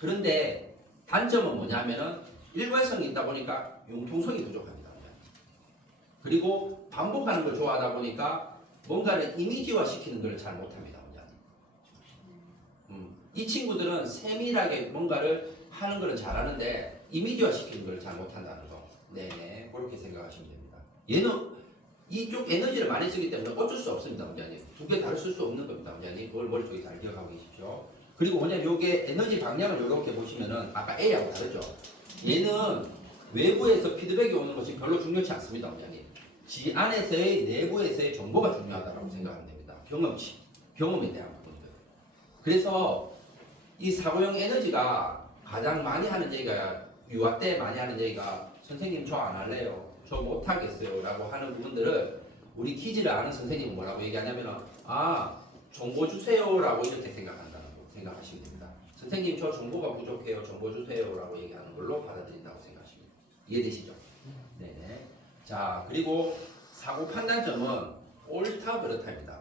그런데 단점은 뭐냐면은 일괄성이 있다 보니까 융통성이 부족합니다. 그리고 반복하는 걸 좋아하다 보니까 뭔가를 이미지화 시키는 걸 잘 못합니다. 이 친구들은 세밀하게 뭔가를 하는 걸 잘하는데 이미지화 시키는 걸 잘 못한다는 거. 네, 그렇게 생각하시면 됩니다. 얘는 이쪽 에너지를 많이 쓰기 때문에 어쩔 수 없습니다, 원장님. 두 개 다를 쓸 수 없는 겁니다, 원장님. 그걸 머릿속에 잘 기억하고 계십시오. 그리고 원장님, 요게 에너지 방향을 이렇게 보시면은 아까 A하고 다르죠. 얘는 외부에서 피드백이 오는 것이 별로 중요치 않습니다, 원장님. 지 안에서의 내부에서의 정보가 중요하다고 생각하면 됩니다. 경험치, 경험에 대한 부분들. 그래서 이 사고형 에너지가 가장 많이 하는 얘기가 유아 때 많이 하는 얘기가 선생님 저 안 할래요. 저 못하겠어요. 라고 하는 부분들을 우리 키즈를 아는 선생님은 뭐라고 얘기하냐면 정보 주세요. 라고 이렇게 생각한다는 거 생각하시면 됩니다. 선생님 저 정보가 부족해요. 정보 주세요. 라고 얘기하는 걸로 받아들인다고 생각하십니다. 이해되시죠? 네네. 자, 그리고 사고 판단점은 옳다 그렇다입니다.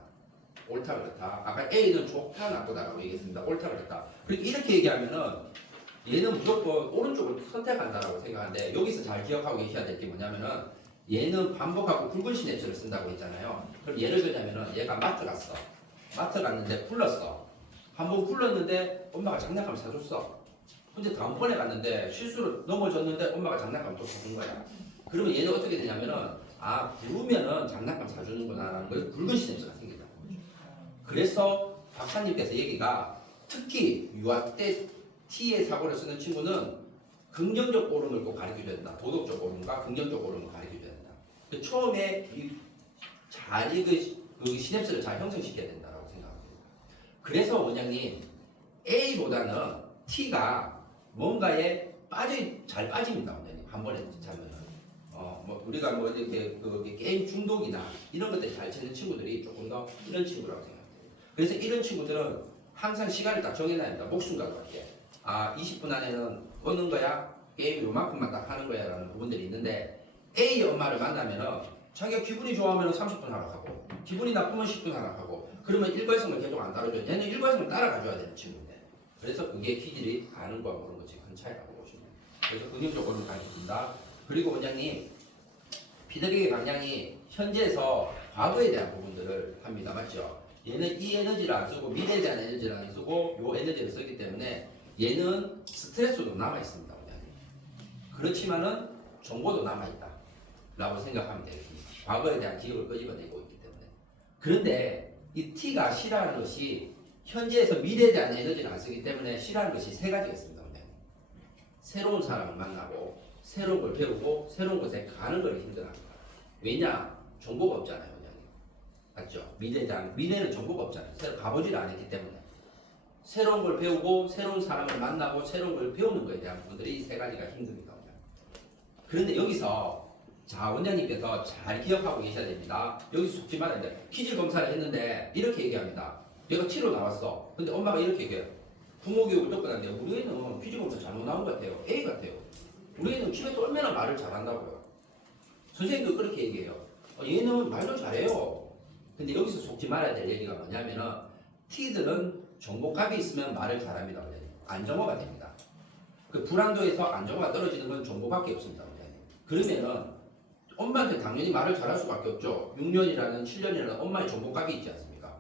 옳다 그렇다. 아까 A는 좋다 나쁘다라고 얘기했습니다. 옳다 그렇다. 그리고 이렇게 얘기하면은 얘는 무조건 오른쪽을 선택한다라고 생각하는데 여기서 잘 기억하고 계셔야 될 게 뭐냐면은 얘는 반복하고 굵은 시냅스를 쓴다고 했잖아요. 그럼 예를 들자면은 얘가 마트 갔어. 마트 갔는데 굴렀어. 한 번 굴렀는데 엄마가 장난감 사줬어. 근데 다음번에 갔는데 실수로 넘어졌는데 엄마가 장난감 또 사준 거야. 그러면 얘는 어떻게 되냐면은 아 부르면은 장난감 사주는구나라는 걸 굵은 시냅스가 생긴다는 거죠. 그래서 박사님께서 얘기가 특히 유아 때 T의 사고를 쓰는 친구는 긍정적 옳음을 꼭 가르쳐줘야 된다. 도덕적 옳음과 긍정적 옳음을 가르쳐줘야 된다. 그 처음에 그 시냅스를 잘 형성시켜야 된다고 생각합니다. 그래서 원장님 A보다는 T가 뭔가에 잘 빠집니다. 원장님 한 번에 잡으면 뭐 우리가 뭐 이렇게 그 게임 중독이나 이런 것들 잘 치는 친구들이 조금 더 이런 친구라고 생각합니다. 그래서 이런 친구들은 항상 시간을 딱 정해놔야 합니다. 목숨과 같게. 아 20분 안에는 끊는 거야. 게임 요만큼만 딱 하는 거야 라는 부분들이 있는데 A 엄마를 만나면은 자기가 기분이 좋아하면 30분 하라 하고 기분이 나쁘면 10분 하라 하고 그러면 일관성을 계속 안 따라줘야 돼. 얘는 일관성을 따라가줘야 되는 친구인데 그래서 그게 키들이 가는 거와 모르는 것이 큰 차이라고 보시면 돼요. 그래서 긍정적으로 가르칩니다. 그리고 원장님 피드백의 방향이 현재에서 과거에 대한 부분들을 합니다. 맞죠? 얘는 이 에너지를 안 쓰고 미래에 대한 에너지를 안 쓰고 요 에너지를 쓰기 때문에 얘는 스트레스도 남아있습니다. 그렇지만은 정보도 남아있다 라고 생각하면 되겠습니다. 과거에 대한 기억을 끄집어내고 있기 때문에. 그런데 이 T가 싫어하는 것이 현재에서 미래에 대한 에너지를 안 쓰기 때문에 싫어하는 것이 세 가지가 있습니다. 새로운 사람을 만나고 새로운 걸 배우고 새로운 곳에 가는 걸 힘들어합니다. 왜냐? 정보가 없잖아요. 맞죠? 미래는 정보가 없잖아요. 새로 가보지를 않았기 때문에. 새로운 걸 배우고 새로운 사람을 만나고 새로운 걸 배우는 것에 대한 부분들이 이 세 가지가 힘듭니다. 그런데 여기서 자 원장님께서 잘 기억하고 계셔야 됩니다. 여기서 속지 말아야 돼. 퀴즈 검사를 했는데 이렇게 얘기합니다. 얘가 T로 나왔어. 근데 엄마가 이렇게 얘기해요. 부모 교육을 듣고 났는데 우리 애는 퀴즈 검사 잘못 나온 것 같아요. A 같아요. 우리 애는 집에서 얼마나 말을 잘한다고요. 선생님도 그렇게 얘기해요. 얘는 말도 잘해요. 근데 여기서 속지 말아야 될 얘기가 뭐냐면은 T들은 정보값이 있으면 말을 잘합니다. 안정화가 됩니다. 그 불안도에서 안정화가 떨어지는 건 정보밖에 없습니다. 그러면은 엄마한테 당연히 말을 잘할 수밖에 없죠. 6년이라는 7년이라는 엄마의 정보값이 있지 않습니까?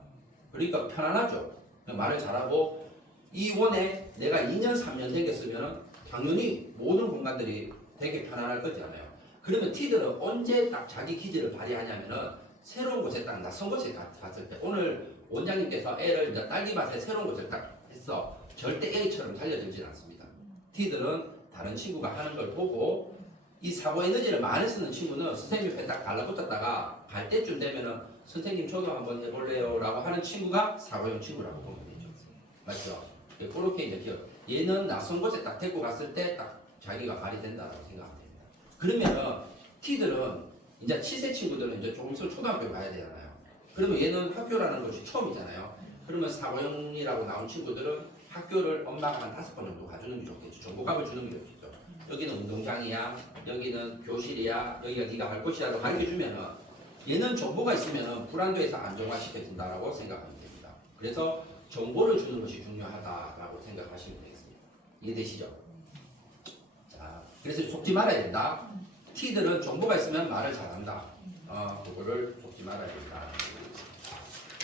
그러니까 편안하죠. 말을 잘하고 이 원에 내가 2년 3년 생겼으면 당연히 모든 공간들이 되게 편안할 거잖아요. 그러면 T들은 언제 딱 자기 기질을 발휘하냐면은 새로운 곳에 딱 낯선 곳에 갔을 때 오늘 원장님께서 애를 이제 딸기밭에 새로운 곳에 딱 했어. 절대 A처럼 달려들진 않습니다. T들은 다른 친구가 하는 걸 보고 이 사고 에너지를 많이 쓰는 친구는 선생님 옆에 딱 달라붙었다가 갈 때쯤 되면은 선생님 저도 한번 해볼래요 라고 하는 친구가 사고형 친구라고 보면 되죠. 맞죠? 그렇게 이제 기억. 얘는 낯선 곳에 딱 데리고 갔을 때 딱 자기가 발휘된다라고 생각하면 됩니다. 그러면은 T들은 이제 7세 친구들은 이제 조금 있으면 초등학교 가야 되잖아요. 그러면 얘는 학교라는 것이 처음이잖아요. 그러면 사고형이라고 나온 친구들은 학교를 엄마가 한 5번 정도 가주는 게 좋겠죠. 정보값을 주는 게 좋겠죠. 여기는 운동장이야, 여기는 교실이야, 여기가 네가 갈 곳이야라고 가르쳐주면은 얘는 정보가 있으면은 불안도에서 안정화시켜진다라고 생각하면 됩니다. 그래서 정보를 주는 것이 중요하다라고 생각하시면 되겠습니다. 이해되시죠? 자, 그래서 속지 말아야 된다. T들은 정보가 있으면 말을 잘한다. 그거를 속지 말아야 된다.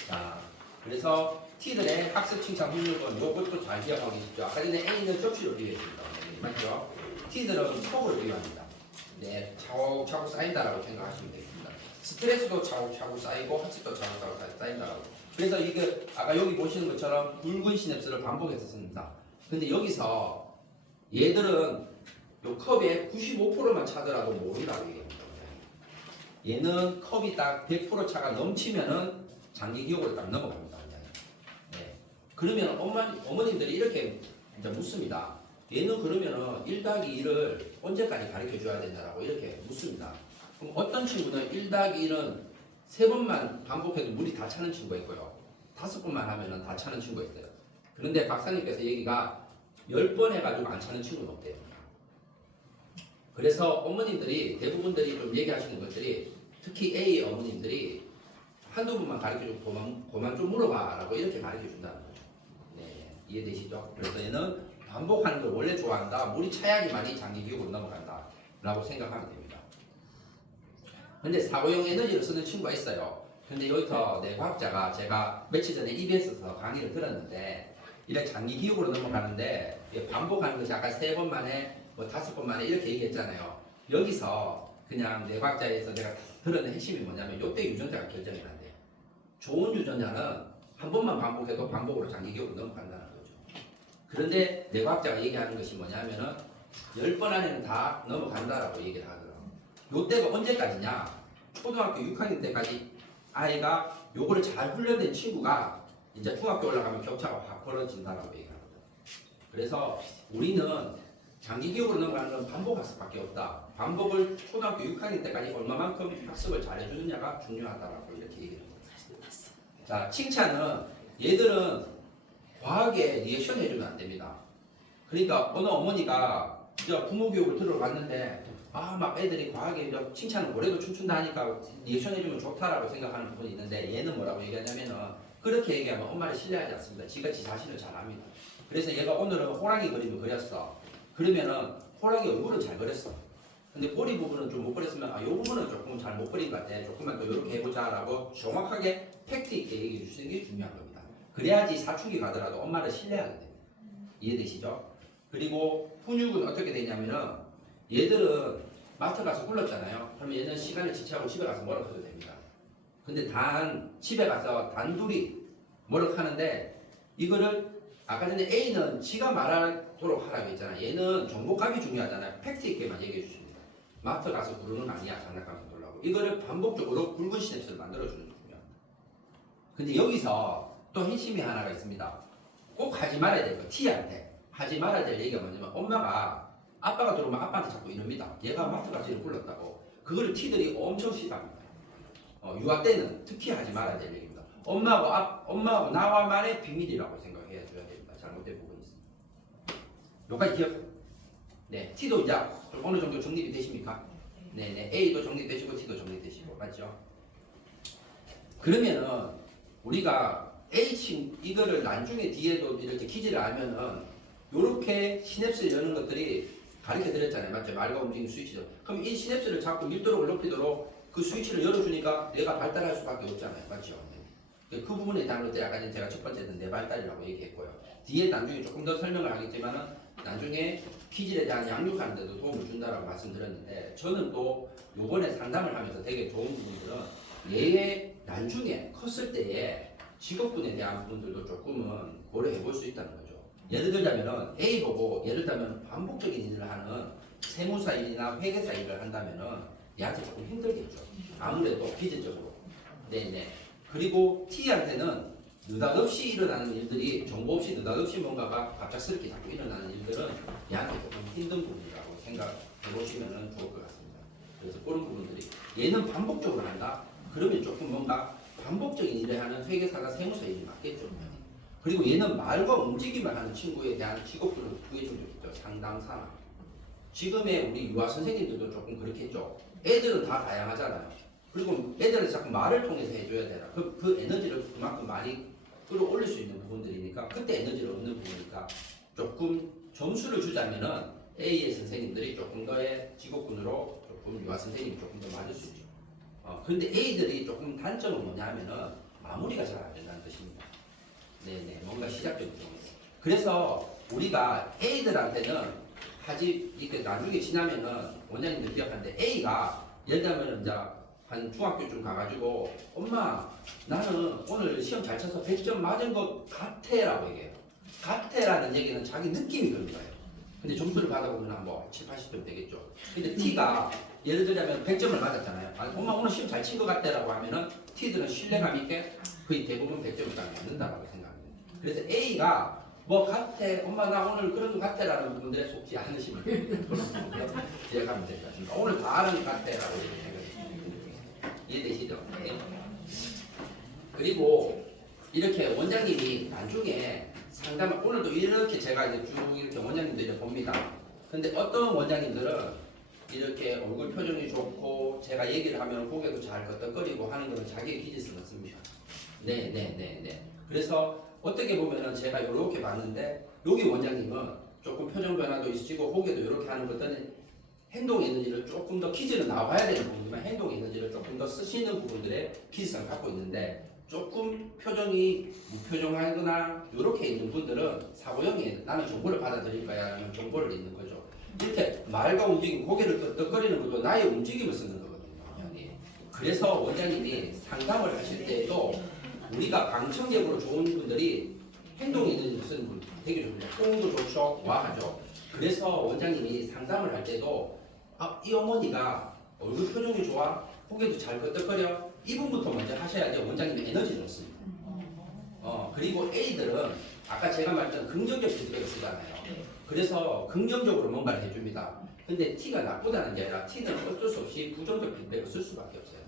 자, 그래서 T들의 학습 칭찬 훈육은 이것도 잘 기억하고 계시죠? 아까 전에 A는 접시로 비유했습니다. 맞죠? T들은 톡을 비유합니다. 네, 차곡차곡 쌓인다라고 생각하시면 되겠습니다. 스트레스도 차곡차곡 쌓이고 학습도 차곡차곡 쌓인다라고. 그래서 이게 아까 여기 보시는 것처럼 굵은 시냅스를 반복해서 씁니다. 근데 여기서 얘들은 요 컵에 95%만 차더라도 모른다고 얘기합니다. 얘는 컵이 딱 100% 차가 넘치면은 장기 기억으로 딱 넘어갑니다. 네. 그러면 어머님들이 이렇게 이제 묻습니다. 얘는 그러면은 1 더하기 1을 언제까지 가르쳐 줘야 된다라고 이렇게 묻습니다. 그럼 어떤 친구는 1 더하기 1은 3번만 반복해도 물이 다 차는 친구가 있고요. 5번만 하면은 다 차는 친구가 있어요. 그런데 박사님께서 얘기가 10번 해가지고 안 차는 친구는 없대요. 그래서 어머님들이 대부분들이 좀 얘기하시는 것들이 특히 A 어머님들이 한두 번만 가르쳐주고 그만 좀 물어봐 라고 이렇게 가르쳐 준다는 거죠. 네, 이해되시죠? 그래서 얘는 반복하는 걸 원래 좋아한다. 물이 차야지만이 장기기억으로 넘어간다. 라고 생각하면 됩니다. 근데 사고용 에너지를 쓰는 친구가 있어요. 근데 여기서 내 과학자가 제가 며칠 전에 EBS에서 강의를 들었는데 이렇게 장기기억으로 넘어가는데 반복하는 것이 아까 3번 만에 뭐 5번 만에 이렇게 얘기했잖아요. 여기서 그냥 내 과학자에서 내가 들은 핵심이 뭐냐면 이때 유전자가 결정이 난대요. 좋은 유전자는 한 번만 반복해도 반복으로 장기기억으로 넘어간다는 거죠. 그런데 내 과학자가 얘기하는 것이 뭐냐면은 10번 안에는 다 넘어간다라고 얘기를 하더라고요. 요때가 언제까지냐? 초등학교 6학년 때까지 아이가 요거를 잘 훈련된 친구가 이제 중학교 올라가면 격차가 확 벌어진다라고 얘기합니다. 그래서 우리는 장기 기억으로 넘어가는 건 반복 학습밖에 없다. 반복을 초등학교 6학년 때까지 얼마만큼 학습을 잘 해주느냐가 중요하다라고 이렇게 얘기합니다. 자, 칭찬은 얘들은 과하게 리액션 해주면 안 됩니다. 그러니까 어느 어머니가 부모 교육을 들어봤는데 막 애들이 과하게 칭찬을 올해도 춤춘다 하니까 리액션 해주면 좋다라고 생각하는 부분이 있는데 얘는 뭐라고 얘기하냐면은 그렇게 얘기하면 엄마를 신뢰하지 않습니다. 지가 지 자신을 잘 압니다. 그래서 얘가 오늘은 호랑이 그림을 그렸어. 그러면은 호랑이 얼굴은 잘 그렸어. 근데 꼬리 부분은 좀 못 그렸으면 이 부분은 조금 잘 못 그린 것 같아. 조금만 더 이렇게 해보자라고 정확하게 팩트 있게 얘기해 주시는 게 중요한 겁니다. 그래야지 사춘기 가더라도 엄마를 신뢰하게 됩니다. 이해되시죠? 그리고 훈육은 어떻게 되냐면은 얘들은 마트 가서 굴렀잖아요. 그러면 얘는 시간을 지체하고 집에 가서 머럭해도 됩니다. 근데 집에 가서 단둘이 머럭하는데 이거를 아까 전에 A는 지가 말하도록 하라고 했잖아. 얘는 정보감이 중요하잖아요. 팩트 있게만 얘기해 주십니다. 마트 가서 부르는 거 아니야. 장난감 돌라고. 이거를 반복적으로 굵은 시냅스를 만들어주는 게 중요합니다. 근데 여기서 또 핵심이 하나가 있습니다. 꼭 하지 말아야 될 거. T한테 하지 말아야 될 얘기가 뭐냐면 엄마가 아빠가 들어오면 아빠한테 자꾸 이럽니다. 얘가 마트 가서 이를 불렀다고. 그거를 T들이 엄청 싫어합니다. 유아 때는 특히 하지 말아야 될 얘기입니다. 엄마하고 나와만의 비밀이라고 생각해야 줘야 됩니다. 잘못된 부분이 있습니다. 여기까지 기억. 네, T도 이제 좀 어느 정도 정립이 되십니까? 네네, A도 정립되시고 T도 정립되시고 맞죠? 그러면은 우리가 A층 이거를 나중에 뒤에도 이렇게 퀴즈를 알면은 요렇게 시냅스를 여는 것들이 가르쳐 드렸잖아요. 맞죠? 말과 움직이는 스위치죠. 그럼 이 시냅스를 자꾸 밀도를 높이도록 그 스위치를 열어주니까 얘가 발달할 수밖에 없잖아요. 맞죠? 그 부분에 대한 것들 아까 제가 첫 번째는 내발달이라고 얘기했고요. 뒤에 나중에 조금 더 설명을 하겠지만은 나중에 퀴즈에 대한 양육하는 데도 도움을 준다라고 말씀드렸는데 저는 또 요번에 상담을 하면서 되게 좋은 부분들은 얘의 나중에 컸을 때의 직업군에 대한 부분들도 조금은 고려해 볼 수 있다는 거죠. 예를 들자면은 A 보고 예를 들면 반복적인 일을 하는 세무사 일이나 회계사 일을 한다면은 얘한테 조금 힘들겠죠. 아무래도 비즈적으로. 네네. 그리고 T한테는 느닷없이 일어나는 일들이 정보 없이 느닷없이 뭔가가 갑작스럽게 자꾸 일어나는 일들은 얘한테 조금 힘든 부분이라고 생각해 보시면 좋을 것 같습니다. 그래서 그런 부분들이 얘는 반복적으로 한다? 그러면 조금 뭔가 반복적인 일을 하는 회계사가 세무사 일이 맞겠죠. 그리고 얘는 말과 움직임을 하는 친구에 대한 직업들을 구해준 적 있죠. 상담사나. 지금의 우리 유아 선생님들도 조금 그렇겠죠. 애들은 다 다양하잖아요. 그리고 애들은 자꾸 말을 통해서 해줘야 되나. 그 에너지를 그만큼 많이 끌어올릴 수 있는 부분들이니까 그때 에너지를 얻는 부분이니까 조금 점수를 주자면은 A의 선생님들이 조금 더의 직업군으로 조금 유아 선생님이 조금 더 맞을 수 있죠. 그런데 A들이 조금 단점은 뭐냐면은 마무리가 잘 안 된다는 뜻입니다. 네네, 뭔가 시작점이 좀 있어요. 그래서 우리가 A들한테는 이렇게 나중에 지나면은 원장님들 기억하는데 A가 예를 들면 이제 한 중학교쯤 가가지고 엄마 나는 오늘 시험 잘 쳐서 100점 맞은 것 같아라고 얘기해요. 같아라는 얘기는 자기 느낌이 그런 거예요. 근데 점수를 받아보면 뭐 7, 80점 되겠죠. 근데 T가 예를 들자면 100점을 맞았잖아요. 엄마 오늘 시험 잘 친 것 같아라고 하면은 T들은 신뢰감 있게 거의 대부분 100점을 딱 맞는다라고 생각합니다. 그래서 A가 뭐 같아, 엄마 나 오늘 그런 것 같아라는 부분들에 속지 않으시면 기억하면 될 것 같습니다. 오늘 다 아는 것 같아라고 생각해주시면 이해되시죠? 네. 그리고 이렇게 원장님이 나중에 상담을 오늘도 이렇게 제가 이제 쭉 이렇게 원장님들을 봅니다. 근데 어떤 원장님들은 이렇게 얼굴 표정이 좋고 제가 얘기를 하면 고개도 잘 끄덕거리고 하는 거는 자기의 기질서 같습니다. 네. 그래서 어떻게 보면은 제가 이렇게 봤는데 여기 원장님은 조금 표정 변화도 있으시고 호개도 이렇게 하는 것들은 행동 에너지를 조금 더 퀴즈는 나와야 되는 부분이지만 행동 에너지를 조금 더 쓰시는 부분들의 퀴즈성을 갖고 있는데 조금 표정이 무표정하거나 이렇게 있는 분들은 사고형이 나는 정보를 받아들일 거야 아니면 정보를 읽는 거죠. 이렇게 말과 움직임, 고개를 끄덕거리는 것도 나의 움직임을 쓰는 거거든요. 원장님. 그래서 원장님이 상담을 하실 때에도 우리가 방청객으로 좋은 분들이 행동 에너지를 쓰는 분 되게 좋습니다. 호응도 좋죠, 와하죠. 그래서 원장님이 상담을 할 때도 이 어머니가 얼굴 표정이 좋아, 고개도 잘 끄덕거려 이분부터 먼저 하셔야지 원장님의 에너지를 얻습니다. 그리고 A들은 아까 제가 말했던 긍정적 피드백을 쓰잖아요. 그래서 긍정적으로 뭔가를 해줍니다. 근데 T가 나쁘다는 게 아니라 T는 어쩔 수 없이 부정적 피드백을 쓸 수밖에 없어요.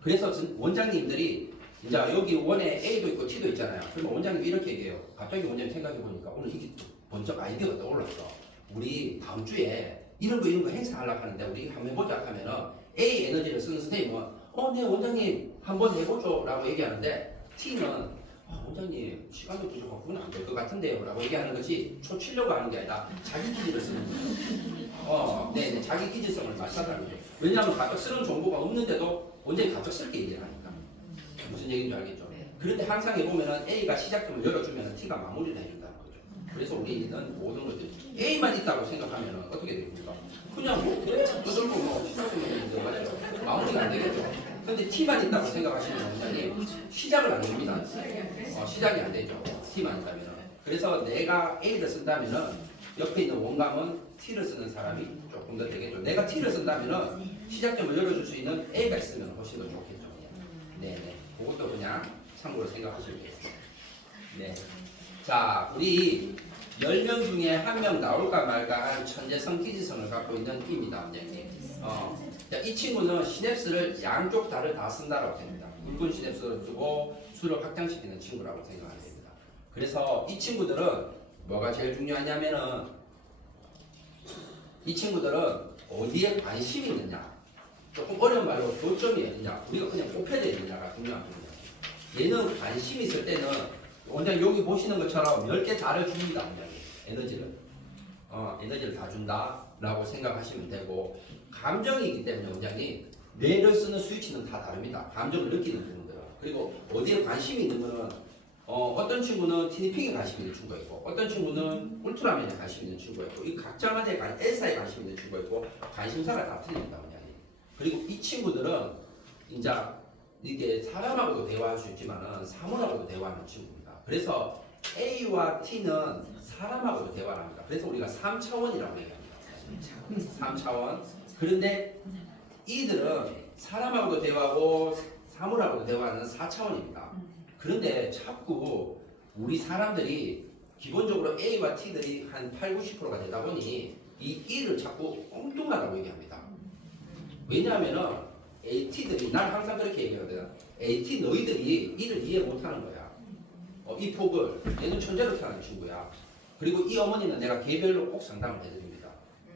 그래서 원장님들이 이제 여기 원에 A도 있고 T도 있잖아요. 그러면 원장님이 이렇게 얘기해요. 갑자기 원장님 생각해보니까 오늘 이게 번쩍 아이디어가 떠올랐어. 우리 다음 주에 이런 거 행사하려고 하는데 우리 한번 해보자 하면은 A 에너지를 쓰는 선생님은 네 원장님 한번 해보죠 라고 얘기하는데 T는 원장님 시간도 부족하고 그건 안 될 것 같은데요 라고 얘기하는 것이 초치려고 하는 게 아니라 자기 기질을 쓰는 거예요. 네네 자기 기질성을 맞춰가는 거죠. 왜냐하면 각각 쓰는 정보가 없는데도 원장님 각각 쓸 게 얘기를 하니까 무슨 얘기인지 알겠죠? 그런데 항상 해보면은 A가 시작점을 열어주면 T가 마무리를 해준다는 거죠. 그래서 우리는 모든 것들 A만 있다고 생각하면은 어떻게 됩니까? 그냥 뭐 그래 두들고 뭐 시작하면 맞아요. 마무리가 안 되겠죠. 근데 T만 있다고 생각하시는 원장님 시작을 안 됩니다. 시작이 안 되죠. T만 있다면은. 그래서 내가 A를 쓴다면은 옆에 있는 원감은 T를 쓰는 사람이 조금 더 되겠죠. 내가 T를 쓴다면은 시작점을 열어줄 수 있는 A가 있으면 훨씬 더 좋겠죠. 네네. 그것도 그냥 참고로 생각하시면 되겠습니다. 네. 자, 우리 10명 중에 1명 나올까 말까 한 천재성, 기지성을 갖고 있는 B입니다, 원장님. 자, 이 친구는 시냅스를 양쪽 다를 다 쓴다라고 됩니다. 굵은 시냅스를 쓰고 수를 확장시키는 친구라고 생각하면 됩니다. 그래서 이 친구들은 뭐가 제일 중요하냐면은 이 친구들은 어디에 관심이 있느냐, 조금 어려운 말로 교점이 어디냐, 우리가 그냥 꼽혀야 되느냐가 중요한 부분이에요. 얘는 관심이 있을 때는 원장님 여기 보시는 것처럼 10개 다를 줍니다. 원장님 에너지를 에너지를 다 준다라고 생각하시면 되고 감정이기 때문에 원장님 뇌를 쓰는 스위치는 다 다릅니다. 감정을 느끼는 부분들은. 그리고 어디에 관심이 있는 거는 어떤 친구는 티니핑에 관심 있는 친구가 있고 어떤 친구는 울트라맨에 관심 있는 친구가 있고 이 각자마다 엘사에 관심 있는 친구가 있고 관심사가 다 틀립니다. 원장님. 그리고 이 친구들은 이제 이게 사람하고도 대화할 수 있지만은 사물하고도 대화하는 친구입니다. 그래서 A와 T는 사람하고도 대화를 합니다. 그래서 우리가 3차원이라고 얘기합니다. 3차원. 그런데 이들은 사람하고도 대화하고 사물하고도 대화하는 4차원입니다. 그런데 자꾸 우리 사람들이 기본적으로 A와 T들이 한 8, 90%가 되다 보니 이 E를 자꾸 엉뚱하다고 얘기합니다. 왜냐하면은 AT들이 난 항상 그렇게 얘기하거든. AT 너희들이 E를 이해 못하는 거야. 이 폭을 얘는 천재로 태어난 친구야. 그리고 이 어머니는 내가 개별로 꼭 상담을 해드립니다.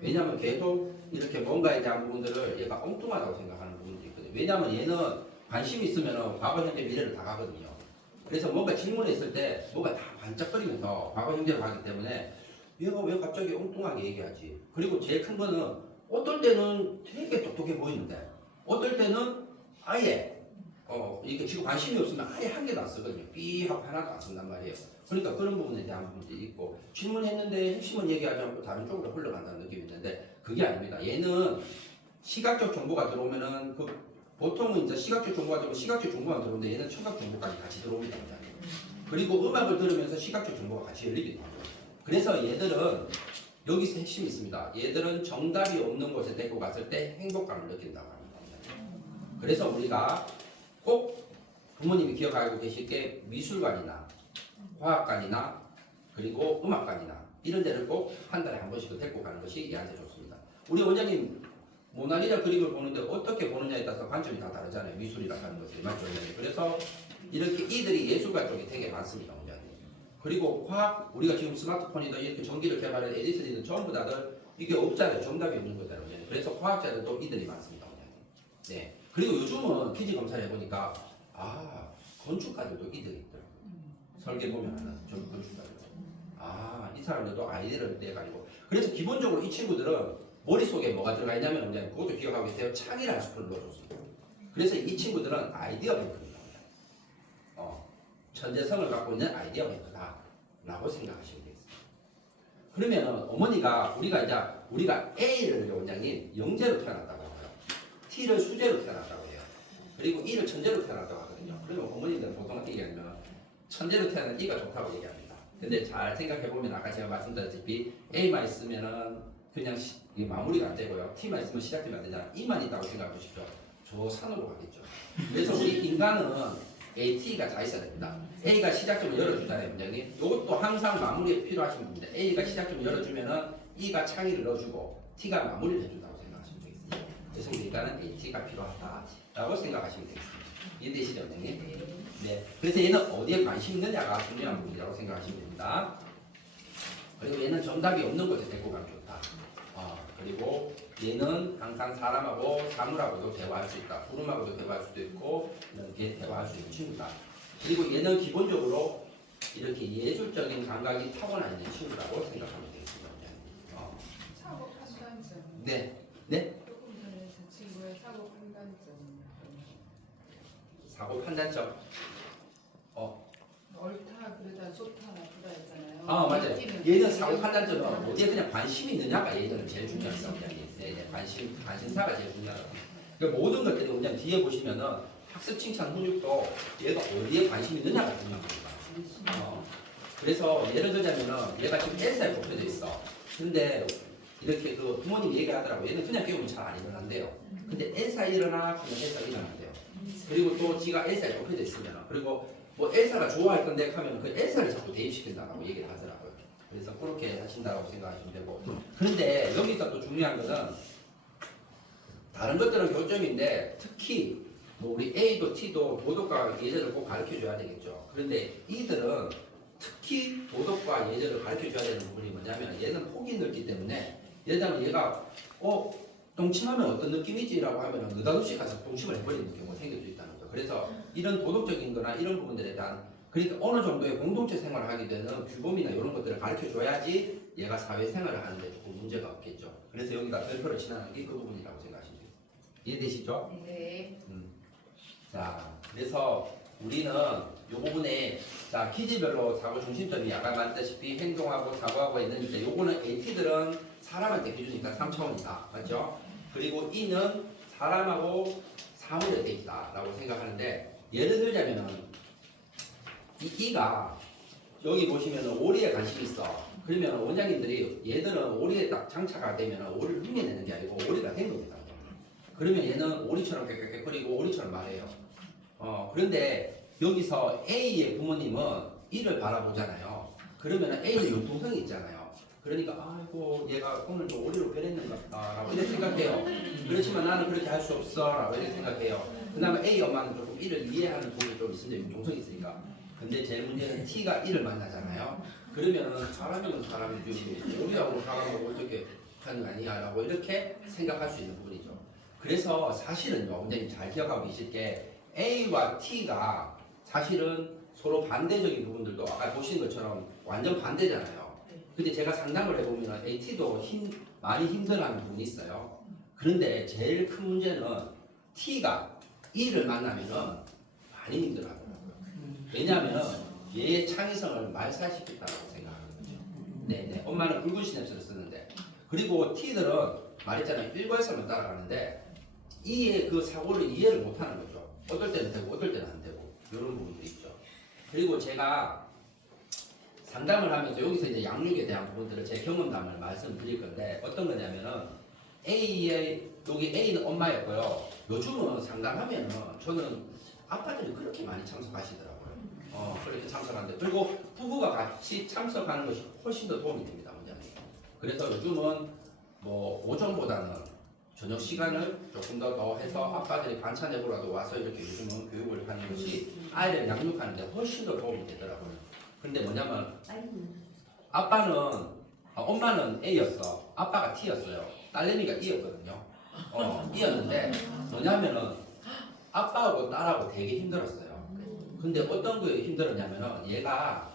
왜냐하면 계속 이렇게 뭔가에 대한 부분들을 얘가 엉뚱하다고 생각하는 부분도 있거든요. 왜냐하면 얘는 관심이 있으면 과거, 현재, 미래를 다 가거든요. 그래서 뭔가 질문했을 때 뭔가 다 반짝거리면서 과거, 현재를 가기 때문에 얘가 왜 갑자기 엉뚱하게 얘기하지? 그리고 제일 큰 거는 어떨 때는 되게 똑똑해 보이는데 어떨 때는 아예 이게 지금 관심이 없으면 아예 한 개도 안 쓰거든요. 삐 하고 하나도 안 쓴단 말이에요. 그러니까 그런 부분에 대한 부분들이 있고 질문했는데 핵심은 얘기하지 않고 다른 쪽으로 흘러간다는 느낌이 있는데 그게 아닙니다. 얘는 시각적 정보가 들어오면은 보통은 이제 시각적 정보가 들어오면 시각적 정보만 들어오는데 얘는 청각 정보까지 같이 들어옵니다. 그리고 음악을 들으면서 시각적 정보가 같이 열리기도 하고 그래서 얘들은 여기서 핵심이 있습니다. 얘들은 정답이 없는 곳에 데리고 갔을 때 행복감을 느낀다고 합니다. 그래서 우리가 꼭 부모님이 기억하고 계실 게 미술관이나 화학관이나 그리고 음악관이나 이런 데를 꼭 한 달에 한 번씩 데리고 가는 것이 얘한테 좋습니다. 우리 원장님 모나리자 그림을 보는데 어떻게 보느냐에 따라서 관점이 다 다르잖아요. 미술이라고 하는 것이 맞죠? 그래서 이렇게 이들이 예술가 쪽이 되게 많습니다. 원장님. 그리고 화학 우리가 지금 스마트폰이나 이렇게 전기를 개발한 에디슨이든 전부 다들 이게 없잖아요. 정답이 없는 거잖아요. 원장님. 그래서 과학자들도 이들이 많습니다. 원장님. 네. 그리고 요즘은 퀴즈 검사를 해보니까 건축가들도 이들이 있더라고요. 설계 보면 하는 전 건축가들. 이 사람들도 아이디어를 내가지고. 그래서 기본적으로 이 친구들은 머릿속에 뭐가 들어가 있냐면 그냥 그것도 기억하고 계세요. 창의라는 수표를 넣어줬습니다. 그래서 이 친구들은 아이디어 뱅크입니다. 천재성을 갖고 있는 아이디어 뱅크다 라고 생각하시면 되겠습니다. 그러면 어머니가 우리가 A를 원장님 영재로 태어났다고 해요. T를 수재로 태어났다고 해요. 그리고 E를 천재로 태어났다고 하거든요. 그러면 어머니들은 보통 어떻게 얘기하냐면 천재로 태어난 E가 좋다고 얘기합니다. 근데 잘 생각해보면 아까 제가 말씀드렸다시피 A만 있으면은 그냥 이게 마무리가 안 되고요. T만 있으면 시작되면 안 되잖아요. E만 있다고 생각해 주십시오. 저 산으로 가겠죠. 그래서 우리 인간은 A, T가 다 있어야 됩니다. A가 시작점을 열어주잖아요, 원장님. 이것도 항상 마무리에 필요하신 분입니다. A가 시작점을 열어주면은 E가 창의를 넣어주고 T가 마무리를 해준다고 생각하시면 되겠습니다. 그래서 우리 인간은 A, T가 필요하다라고 생각하시면 되겠습니다. 이해되시죠, 원장님? 네. 그래서 얘는 어디에 관심 있느냐가 중요한 부분이라고 생각하시면 됩니다. 그리고 얘는 정답이 없는 곳에 데리고 가면 좋다. 그리고 얘는 항상 사람하고 사물하고도 대화할 수 있다. 구름하고도 대화할 수도 있고 이렇게 대화할 수 있는 친구다. 그리고 얘는 기본적으로 이렇게 예술적인 감각이 타고나 있는 친구라고 생각하면 되겠습니다. 사고 판단점. 네. 네? 조금 전에 저 친구의 사고 판단점. 사고 판단점. 옳다 그러다 좋다 나쁘다 했잖아요. 맞아요. 얘는 사고 판단점은 어디에 그냥 관심이 있느냐가 얘는 제일 중요합니다. 네, 관심사가 제일 중요하다. 그러니까 모든 것들이 그냥 뒤에 보시면은 학습 칭찬 훈육도 얘가 어디에 관심이 있느냐가 중요한 겁니다. 그래서 예를 들자면은 얘가 지금 엘사에 뽑혀져 있어. 근데 이렇게 그 부모님이 얘기하더라고. 얘는 그냥 깨우면 잘 안 일어난대요. 근데 엘사 일어나 그러면 엘사 일어난대요. 그리고 또 지가 엘사에 뽑혀져 있으면 그리고 뭐 엘사가 좋아할 건데 하면 그 엘사를 자꾸 대입시킨다고 얘기를 하더라고요. 그래서 그렇게 하신다고 생각하시면 되고. 그런데 여기서 또 중요한 것은 다른 것들은 교점인데 특히 뭐 우리 A도 T도 도덕과 예절을 꼭 가르쳐줘야 되겠죠. 그런데 이들은 특히 도덕과 예절을 가르쳐줘야 되는 부분이 뭐냐면 얘는 폭이 넓기 때문에 예를 들면 얘가 동침하면 어떤 느낌이지라고 하면 느닷없이 가서 동침을 해버리는 경우가 생길 수 있다는 거죠. 그래서 이런 도덕적인 거나 이런 부분들에 대한 그러니까 어느 정도의 공동체 생활을 하게 되는 규범이나 이런 것들을 가르쳐 줘야지 얘가 사회생활을 하는데 조금 문제가 없겠죠. 그래서 여기다 별표를 지나는 게 그 부분이라고 생각하시면 돼요. 이해되시죠? 네. 자, 그래서 우리는 이 부분에 자 퀴즈별로 사고 중심점이 아까 말했다시피 행동하고 사고하고 있는데 요거는 AT들은 사람한테 기준이니까 3차원이다. 맞죠? 그리고 E는 사람하고 사물에 대있다라고 생각하는데 예를 들자면은 이 E가 여기 보시면은 오리에 관심이 있어. 그러면 원장님들이 얘들은 오리에 딱 장착이 되면은 오리를 흉내내는 게 아니고 오리가 된 겁니다. 그러면 얘는 오리처럼 꽥꽥꽥거리고 오리처럼 말해요. 그런데 여기서 A의 부모님은 E를 바라보잖아요. 그러면은 A는 융통성이 있잖아요. 그러니까 아이고 얘가 오늘도 오리로 변했는가 보다라고 이렇게 생각해요. 그렇지만 나는 그렇게 할 수 없어라고 이렇게 생각해요. 그다음에 A 엄마는 조금 E를 이해하는 부분이 좀 있는데 융통성이 있으니까. 근데 제일 문제는 T가 E를 만나잖아요. 그러면은 사람이면 사람이지 오리하고 사람하고 어떻게 하는 거 아니야라고 이렇게 생각할 수 있는 부분이죠. 그래서 사실은요, 원장님 잘 기억하고 계실 게 A와 T가 사실은 서로 반대적인 부분들도 아까 보신 것처럼 완전 반대잖아요. 근데 제가 상담을 해보면 AT도 많이 힘들어하는 부분이 있어요. 그런데 제일 큰 문제는 T가 E를 만나면은 많이 힘들어하더라고요. 왜냐하면 얘의 창의성을 말살시켰다고 생각하거든요. 네네. 엄마는 붉은 시냅스를 쓰는데 그리고 T들은 말했잖아요. 일괄성을 따라가는데 E의 그 사고를 이해를 못하는 거죠. 어떨 때는 되고 어떨 때는 안 되고 이런 부분도 있죠. 그리고 제가 상담을 하면서 여기서 이제 양육에 대한 부분들을 제 경험담을 말씀드릴 건데 어떤 거냐면은 A의 여기 A는 엄마였고요. 요즘은 상담하면은 저는 아빠들이 그렇게 많이 참석하시더라고요. 그렇게 참석하는데 그리고 부부가 같이 참석하는 것이 훨씬 더 도움이 됩니다, 원장님. 그래서 요즘은 뭐 오전보다는 저녁 시간을 조금 더 해서 아빠들이 반찬해보라도 와서 이렇게 요즘은 교육을 하는 것이 아이를 양육하는 데 훨씬 더 도움이 되더라고요. 근데 뭐냐면 엄마는 A였어. 아빠가 T였어요. 딸내미가 E였거든요. E였는데 뭐냐면은 아빠하고 딸하고 되게 힘들었어요. 근데 어떤 거에 힘들었냐면은 얘가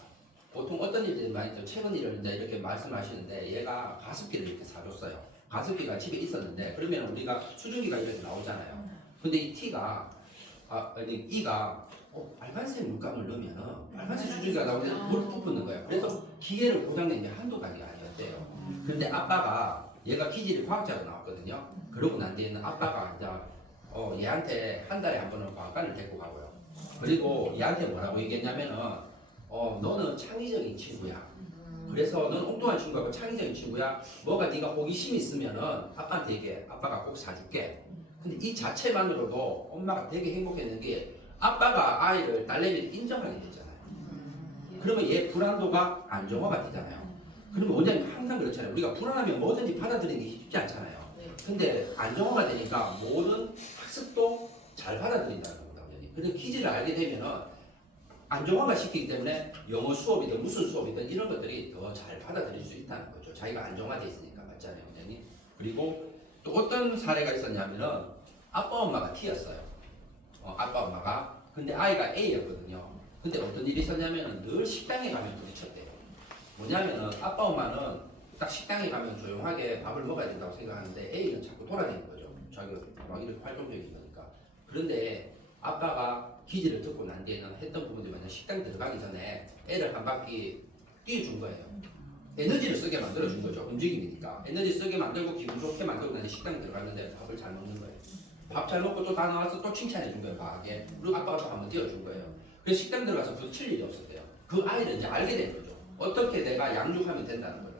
보통 어떤 일들이 많이 있죠. 최근 일을 이제 이렇게 말씀하시는데 얘가 가습기를 이렇게 사줬어요. 가습기가 집에 있었는데 그러면 우리가 수증기가 이렇게 나오잖아요. 근데 이 T가 아니 E가 빨간색 물감을 넣으면은 빨간색 수증기가 나오는데 물 부푸는 거예요. 그래서 기계를 고장낸 게 한두 가지가 아니었대요. 근데 아빠가 얘가 기질이 과학자로 나왔거든요. 그러고 난 뒤에는 아빠가 이제 얘한테 한 달에 한 번은 과학관을 데리고 가고요. 그리고 얘한테 뭐라고 얘기했냐면은 너는 창의적인 친구야. 그래서 넌 엉뚱한 친구하고 창의적인 친구야. 뭐가 네가 호기심 있으면은 아빠한테 얘기해. 아빠가 꼭 사줄게. 근데 이 자체만으로도 엄마가 되게 행복했는 게 아빠가 아이를 딸내미를 인정하게 되잖아요. 그러면 얘 불안도가 안정화가 되잖아요. 그러면 원장님 항상 그렇잖아요. 우리가 불안하면 뭐든지 받아들이는 게 쉽지 않잖아요. 근데 안정화가 되니까 모든 학습도 잘 받아들인다는 겁니다. 원장님. 그래서 퀴즈를 알게 되면은 안정화가 시키기 때문에 영어 수업이든 무슨 수업이든 이런 것들이 더 잘 받아들일 수 있다는 거죠. 자기가 안정화돼 있으니까. 맞잖아요, 원장님. 그리고 또 어떤 사례가 있었냐면은 아빠 엄마가 T였어요. 아빠 엄마가. 근데 아이가 A였거든요. 근데 어떤 일이 있었냐면은 늘 식당에 가면 부딪혔대요. 뭐냐면은 아빠 엄마는 딱 식당에 가면 조용하게 밥을 먹어야 된다고 생각하는데 A는 자꾸 돌아다니는 거죠. 자기가 막 이렇게 활동적인 거니까. 그런데 아빠가 기지를 듣고 난 뒤에는 했던 부분들이 뭐냐, 식당 들어가기 전에 애를 한 바퀴 뛰어준 거예요. 에너지를 쓰게 만들어준 거죠. 움직임이니까. 에너지 쓰게 만들고 기분 좋게 만들고 난 뒤에 식당에 들어갔는데 밥을 잘 먹는 거예요. 밥 잘 먹고 또 다 나와서 또 칭찬해 준 거예요. 과하게. 그리고 아빠가 또 한번 띄워준 거예요. 그래서 식당 들어가서 부딪힐 일이 없었대요. 그 아이를 이제 알게 된 거죠. 어떻게 내가 양육하면 된다는 거예요.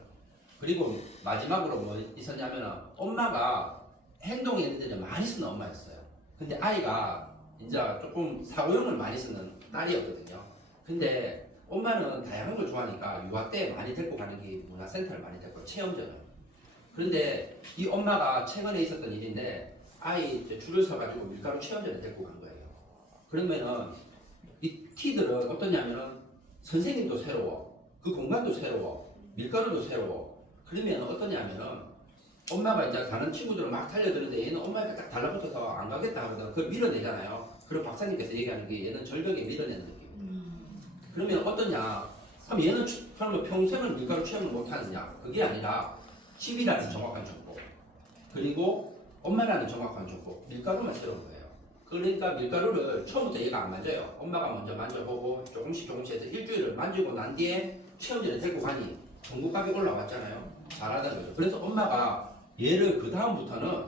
그리고 마지막으로 뭐 있었냐면은 엄마가 행동 에너지를 많이 쓰는 엄마였어요. 근데 아이가 이제 조금 사고용을 많이 쓰는 딸이었거든요. 근데 엄마는 다양한 걸 좋아하니까 유아 때 많이 데리고 가는 게 문화센터를 많이 데리고 체험전을. 그런데 이 엄마가 최근에 있었던 일인데 아이 줄을 서가지고 밀가루 체험전에 데리고 간 거예요. 그러면은 이 T들은 어떠냐면은 선생님도 새로워, 그 공간도 새로워, 밀가루도 새로워. 그러면 어떠냐면은 엄마가 이제 다른 친구들은 막 달려드는데 얘는 엄마가 딱 달라붙어서 안 가겠다 하거든. 그걸 밀어내잖아요. 그럼 박사님께서 얘기하는 게 얘는 절벽에 밀어내는 느낌. 그러면 어떠냐? 그럼 얘는 그러면 평생을 밀가루 체험을 못 하느냐? 그게 아니라 집이라는 정확한 정보, 그리고 엄마라는 정확한 정보, 밀가루만 새로운 거예요. 그러니까 밀가루를 처음부터 얘가 안 만져요. 엄마가 먼저 만져보고 조금씩 해서 일주일을 만지고 난 뒤에 체험전에 데리고 가니 전국값이 올라왔잖아요. 잘하다는 거죠. 그래서 엄마가 얘를 그 다음부터는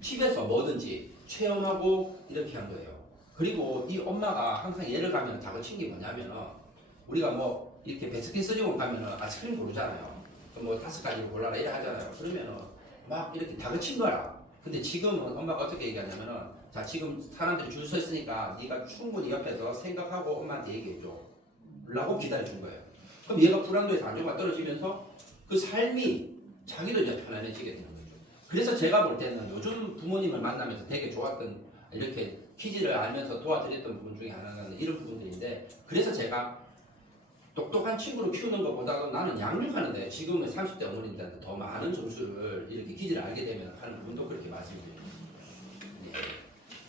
집에서 뭐든지 체험하고 이렇게 한 거예요. 그리고 이 엄마가 항상 얘를 가면 다그친 게 뭐냐면은 우리가 뭐 이렇게 베스킨 스리원 가면은 아이스크림 고르잖아요. 뭐 5가지 골라라 이래 하잖아요. 그러면은 막 이렇게 다그친 거야. 근데 지금은 엄마가 어떻게 얘기하냐면은 자, 지금 사람들이 줄 서 있으니까 네가 충분히 옆에서 생각하고 엄마한테 얘기해줘 라고 기다려준 거예요. 그럼 얘가 불안도에서 안정화 떨어지면서 그 삶이 자기도 이제 편안해지게 되는 거죠. 그래서 제가 볼 때는 요즘 부모님을 만나면서 되게 좋았던, 이렇게 퀴즈를 알면서 도와드렸던 부분 중에 하나는 이런 부분들인데, 그래서 제가 똑똑한 친구를 키우는 것보다도 나는 양육하는데 지금은 30대 어머님들한테 더 많은 점수를 이렇게 퀴즈를 알게 되면 하는 부분도 그렇게 말씀드립니다. 네.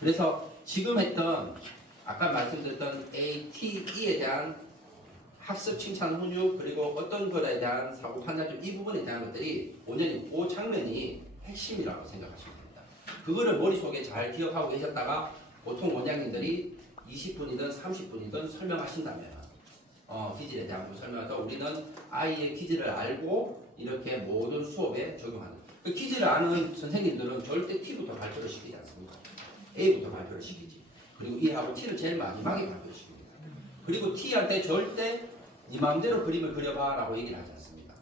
그래서 지금 했던 아까 말씀드렸던 A, T, E에 대한 학습, 칭찬, 훈육, 그리고 어떤 것에 대한 사고 판단, 이 부분에 대한 것들이 원장님 그 장면이 핵심이라고 생각하시면 됩니다. 그거를 머릿속에 잘 기억하고 계셨다가 보통 원장님들이 20분이든 30분이든 설명하신다면 퀴즈에 대한 거 설명해서 우리는 아이의 퀴즈를 알고 이렇게 모든 수업에 적용하는. 그 퀴즈를 아는 선생님들은 절대 T부터 발표를 시키지 않습니다. A부터 발표를 시키지. 그리고 E하고 T를 제일 마지막에 발표를 시킵니다. 그리고 T한테 절대 네 마음대로 그림을 그려봐 라고 얘기를 하지 않습니다.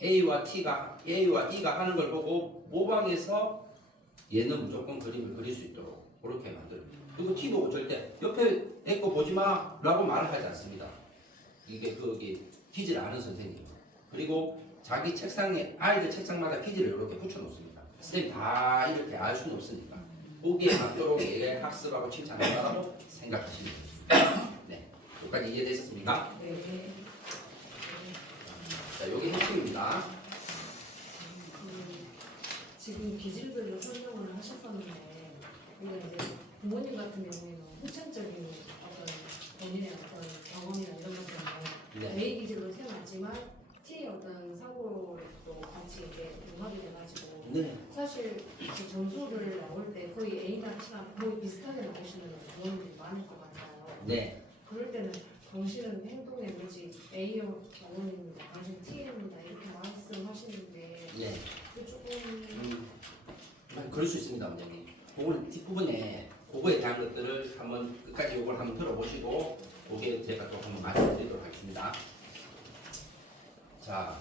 A와 E가 하는 걸 보고 모방해서 얘는 무조건 그림을 그릴 수 있도록 그렇게 만들어요. 그리고 T 보고 절대 옆에 애 거 보지 마 라고 말을 하지 않습니다. 이게 거기 퀴즈를 아는 선생님. 그리고 자기 책상에 아이들 책상마다 퀴즈를 이렇게 붙여놓습니다. 선생님 다 이렇게 알 수는 없으니까 거기에 맞도록 얘 학습하고 칭찬한다고 생각하시면 됩니다. 네, 여기까지 이해되셨습니까? 네. 자, 여기 핵심입니다. 지금 기질별로 설명을 하셨었는데, 근데 이제 부모님 같은 경우에는 후천적인 어떤 본인의 어떤 경험이나 이런 것 때문에 네. 같이 거의 비슷하게 나오시는 부모님들이 많을 것 같아요. 네. 그럴 때는 당신은 행동의 묘지 A형 어머님입니다. 당신 T입니다. 이렇게 말씀하시는데 네. 그 조금 그럴 수 있습니다, 원장님. 그걸 뒷부분에 그거에 대한 것들을 한번 끝까지 이걸 한번 들어보시고 그게 제가 또 한번 말씀드리도록 하겠습니다. 자,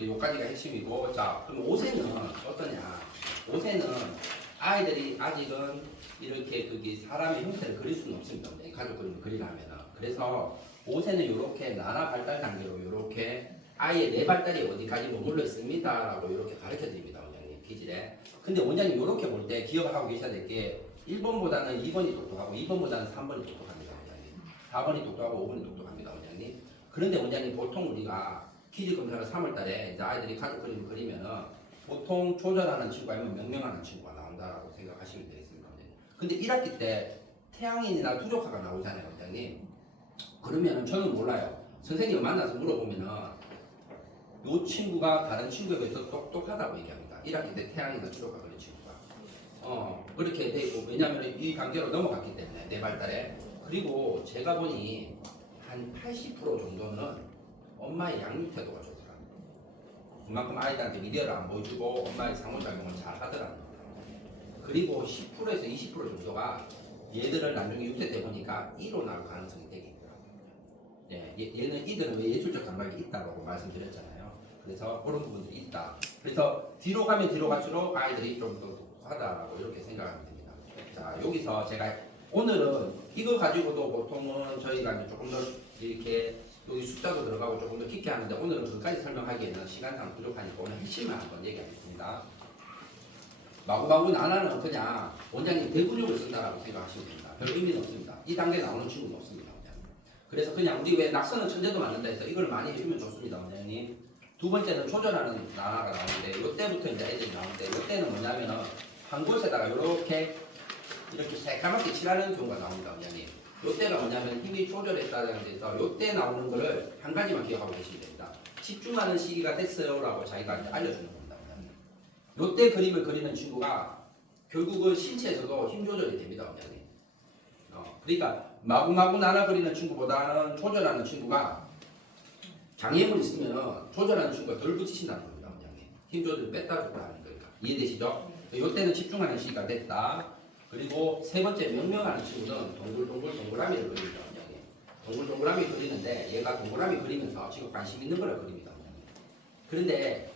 요까지가 핵심이고, 자, 그럼 5세는 어떠냐? 5세는 아이들이 아직은 이렇게 그게 사람의 형태를 그릴 수는 없습니다. 가족 그림을 그리려면은. 그래서 5세는 이렇게 나나 발달 단계로 이렇게 아이의 내 발달이 어디까지 머물러 있습니다라고 이렇게 가르쳐 드립니다, 원장님. 기질에. 근데 원장님 이렇게 볼 때 기억하고 계셔야 될 게 1번보다는 2번이 똑똑하고 2번보다는 3번이 똑똑합니다, 원장님. 4번이 똑똑하고 5번이 똑똑합니다, 원장님. 그런데 원장님 보통 우리가 퀴즈 검사를 3월달에 이제 아이들이 가족 그림을 그리면은 보통 조절하는 친구 아니면 명명하는 친구가 나온다라고 생각하시면 되겠습니다, 원장님. 근데 1학기 때 태양인이나 투조카가 나오잖아요, 원장님. 그러면은 저는 몰라요. 선생님을 만나서 물어보면은 요 친구가 다른 친구에 비해서 똑똑하다고 얘기합니다. 1학기 때 태양이나 투조카 그린 친구가. 그렇게 돼 있고, 왜냐면 이 단계로 넘어갔기 때문에 내 발달에. 그리고 제가 보니 한 80% 정도는 엄마의 양육 태도가 좋더라고요. 그만큼 아이들한테 미디어를 안 보여주고 엄마의 상호작용을 잘 하더라고요. 그리고 10%에서 20% 정도가 얘들을 나중에 6세 때 보니까 E로 나올 가능성이 되게 있더라고요. 예, 얘는 이들은 왜 예술적 감각이 있다고 말씀드렸잖아요. 그래서 그런 부분들이 있다. 그래서 뒤로 가면 뒤로 갈수록 아이들이 좀 더 독하다라고 이렇게 생각하면 됩니다. 자, 여기서 제가 오늘은 이거 가지고도 보통은 저희가 이제 조금 더 이렇게 여기 숫자도 들어가고 조금 더 깊게 하는데 오늘은 그까지 설명하기에는 시간상 부족하니까 오늘 핵심만 한번 얘기하겠습니다. 마구마구 나나는 그냥 원장님 대근육을 쓴다라고 생각하시면 됩니다. 별 의미는 없습니다. 이 단계에 나오는 친구는 없습니다, 원장님. 그래서 그냥 우리 왜 낙서는 천재도 맞는다 해서 이걸 많이 해주면 좋습니다, 원장님. 두 번째는 조절하는 나나가 나오는데 이때부터 이제 애들이 나오는데 이때는 뭐냐면은 한 곳에다가 이렇게 새까맣게 칠하는 경우가 나옵니다, 원장님. 이때가 뭐냐면 힘이 조절했다는 데서 이때 나오는 거를 한 가지만 기억하고 계시면 됩니다. 집중하는 시기가 됐어요라고 자기가 이제 알려주는 겁니다, 원장님. 이때 그림을 그리는 친구가 결국은 신체에서도 힘 조절이 됩니다, 원장님. 그러니까 마구마구 나눠 그리는 친구보다는 조절하는 친구가 장애물이 있으면 조절하는 친구가 덜 붙이신다는 겁니다, 원장님. 힘 조절을 뺐다 줬다 하는 거니까. 이해되시죠? 이때는 집중하는 시기가 됐다. 그리고 세 번째 명명하는 친구는 동글동글라미를 그립니다, 원장님. 동글동글라미 그리는데 얘가 동그라미 그리면서 지금 관심 있는 걸 그립니다, 원장님. 그런데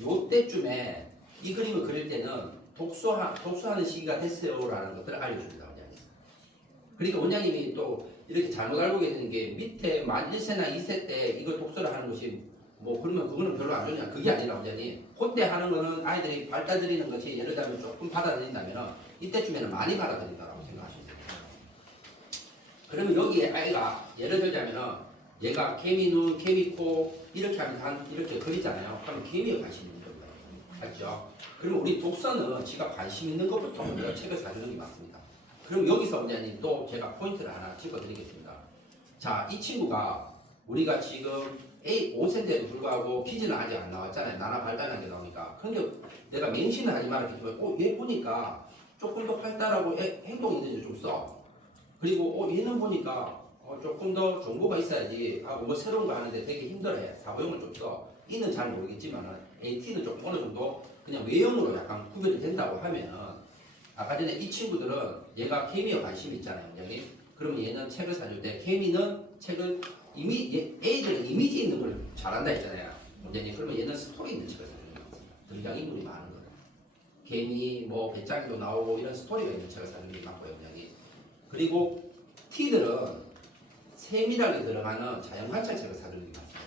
요때쯤에 이 그림을 그릴 때는 독서하는 시기가 됐어요라는 것들을 알려줍니다, 원장님. 그러니까 원장님이 또 이렇게 잘못 알고 계시는 게 밑에 만 1세나 2세 때 이걸 독서를 하는 것이 뭐 그러면 그거는 별로 안 좋냐, 그게 아니라 원장님. 그때 하는 거는 아이들이 발달드리는 것이 예를 들면 조금 받아들인다면 이때쯤에는 많이 받아들인다고 생각하시면 됩니다. 그러면 여기에 아이가 예를 들자면은 얘가 개미눈, 개미코 이렇게 하면 이렇게 그리잖아요. 그러면 개미에 관심 있는 거예요. 맞죠? 그러면 우리 독서는 지가 관심 있는 것부터 먼저 책을 사주는 게 맞습니다. 그럼 여기서 원장님 또 제가 포인트를 하나 짚어드리겠습니다. 자, 이 친구가 우리가 지금 5세인데도 불구하고 퀴즈는 아직 안 나왔잖아요. 나나 발달한 게 나오니까. 근데 내가 맹신을 하지 말았겠지만 얘 보니까 조금 더 활달하고 행동이 있는지 좀 써. 그리고 얘는 보니까 조금 더 정보가 있어야지 하고 뭐 새로운 거 하는데 되게 힘들어해. 사고용을 좀 써. E는 잘 모르겠지만 AT는 조금 어느 정도 그냥 외형으로 약간 구별이 된다고 하면은 아까 전에 이 친구들은 얘가 케미에 관심이 있잖아요, 원장님. 그러면 얘는 책을 사줄 때 케미는 책을 애들은 이미지 있는 걸 잘한다 했잖아요, 원장님. 그러면 얘는 스토리 있는 책을 사주는 것 같습니다. 등장인물이 많은 거예요. 개미, 뭐 배짱이도 나오고 이런 스토리가 있는 책을 사주는 게 맞고요, 원장님. 그리고 T들은 세밀하게 들어가는 자연관찰책을 사주는 게 맞습니다.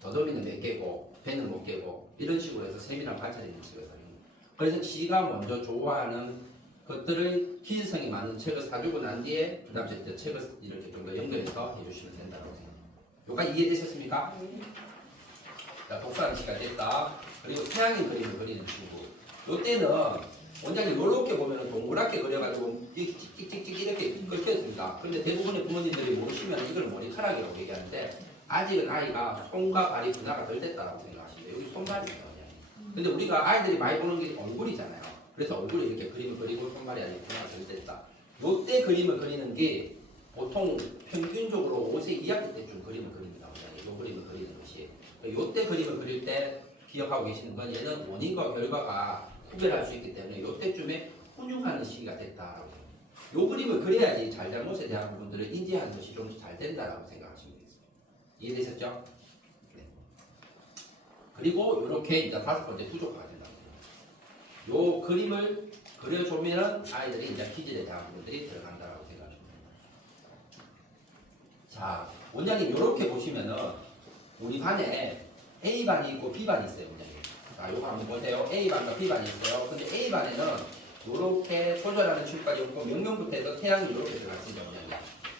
더더미는 몇 개고 배는 못 개고 이런 식으로 해서 세밀한 관찰이 있는 책을 사주는 거예요. 그래서 지가 먼저 좋아하는 것들을 기질성이 많은 책을 사주고 난 뒤에 그 다음에 책을 이렇게 좀 더 연결해서 해주시면 된다고 생각합니다. 여기까지 이해되셨습니까? 자, 독서하는 시간 됐다. 그리고 태양인 그림을 그리는 친구. 이때는 원장님 이렇게 보면 동그랗게 그려가지고 찍찍찍찍 이렇게 긁혀있습니다. 그런데 대부분의 부모님들이 모르시면 이걸 머리카락이라고 얘기하는데 아직은 아이가 손과 발이 분화가 덜 됐다고 생각하시면 여기 손발이에요. 근데 우리가 아이들이 많이 보는 게 얼굴이잖아요. 그래서 얼굴에 이렇게 그림을 그리고 손발이 아니고 하나 됐다. 요때 그림을 그리는 게 보통 평균적으로 5세 2학기 때쯤 그림을 그립니다. 요 그림을 그리는 것이. 요때 그림을 그릴 때 기억하고 계시는 건 얘는 원인과 결과가 구별할 수 있기 때문에 요때쯤에 훈육하는 시기가 됐다라고. 요 그림을 그려야지 잘잘못에 대한 부분들을 인지하는 것이 좀 잘 된다라고 생각하시면 되겠습니다. 이해되셨죠? 네. 그리고 이렇게 이제 5번째 부족화가 된다. 요 그림을 그려주면은 아이들이 이제 퀴즈에 대한 부분들이 들어간다라고 생각하시면 됩니다. 자, 원장님 이렇게 보시면은 우리 반에 A반이 있고 B반이 있어요, 원장님. 자, 요거 한번 보세요. A반과 B반이 있어요. 근데 A반에는 이렇게 조절하는 층까지 있고 명령부터 해서 태양이 이렇게 들어갔습니다, 원장님.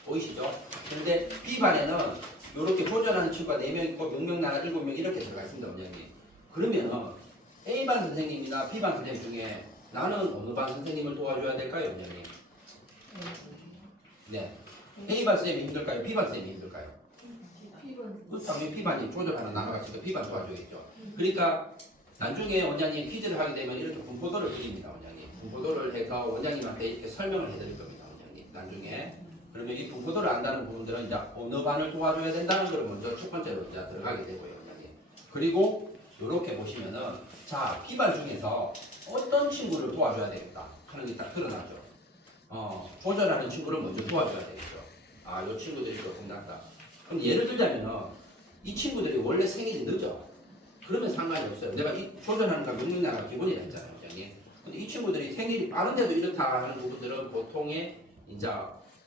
보이시죠? 근데 B반에는 이렇게 조절하는 층과 4명 있고 명령 나가 7명 이렇게 들어갔습니다, 원장님. 그러면 A반 선생님이나 B반 선생님 중에 나는 어느 반 선생님을 도와줘야 될까요, 원장님? 네. A반 선생님이 힘들까요? B반 선생님이 힘들까요? 당연히 B반이 조절하는 나눠가지고 B반 도와줘야겠죠. 그러니까 나중에 원장님 퀴즈를 하게 되면 이렇게 분포도를 드립니다, 원장님. 분포도를 해서 원장님한테 이렇게 설명을 해드릴 겁니다, 원장님. 나중에. 그러면 이 분포도를 안다는 부분들은 이제 어느 반을 도와줘야 된다는 걸 먼저 첫 번째로 이제 들어가게 되고요, 원장님. 그리고 이렇게 보시면은 자, B반 중에서 어떤 친구를 도와줘야 되겠다 하는 게 딱 드러나죠. 조절하는 친구를 먼저 도와줘야 되겠죠. 아, 이 친구들이 조금 낫다. 그럼 예를 들자면은 이 친구들이 원래 생일이 늦어. 그러면 상관이 없어요. 내가 이 조절하는 건 명령나라 기본이라 했잖아요, 원장님. 근데 이 친구들이 생일이 빠른데도 이렇다 하는 부분들은 보통의 이제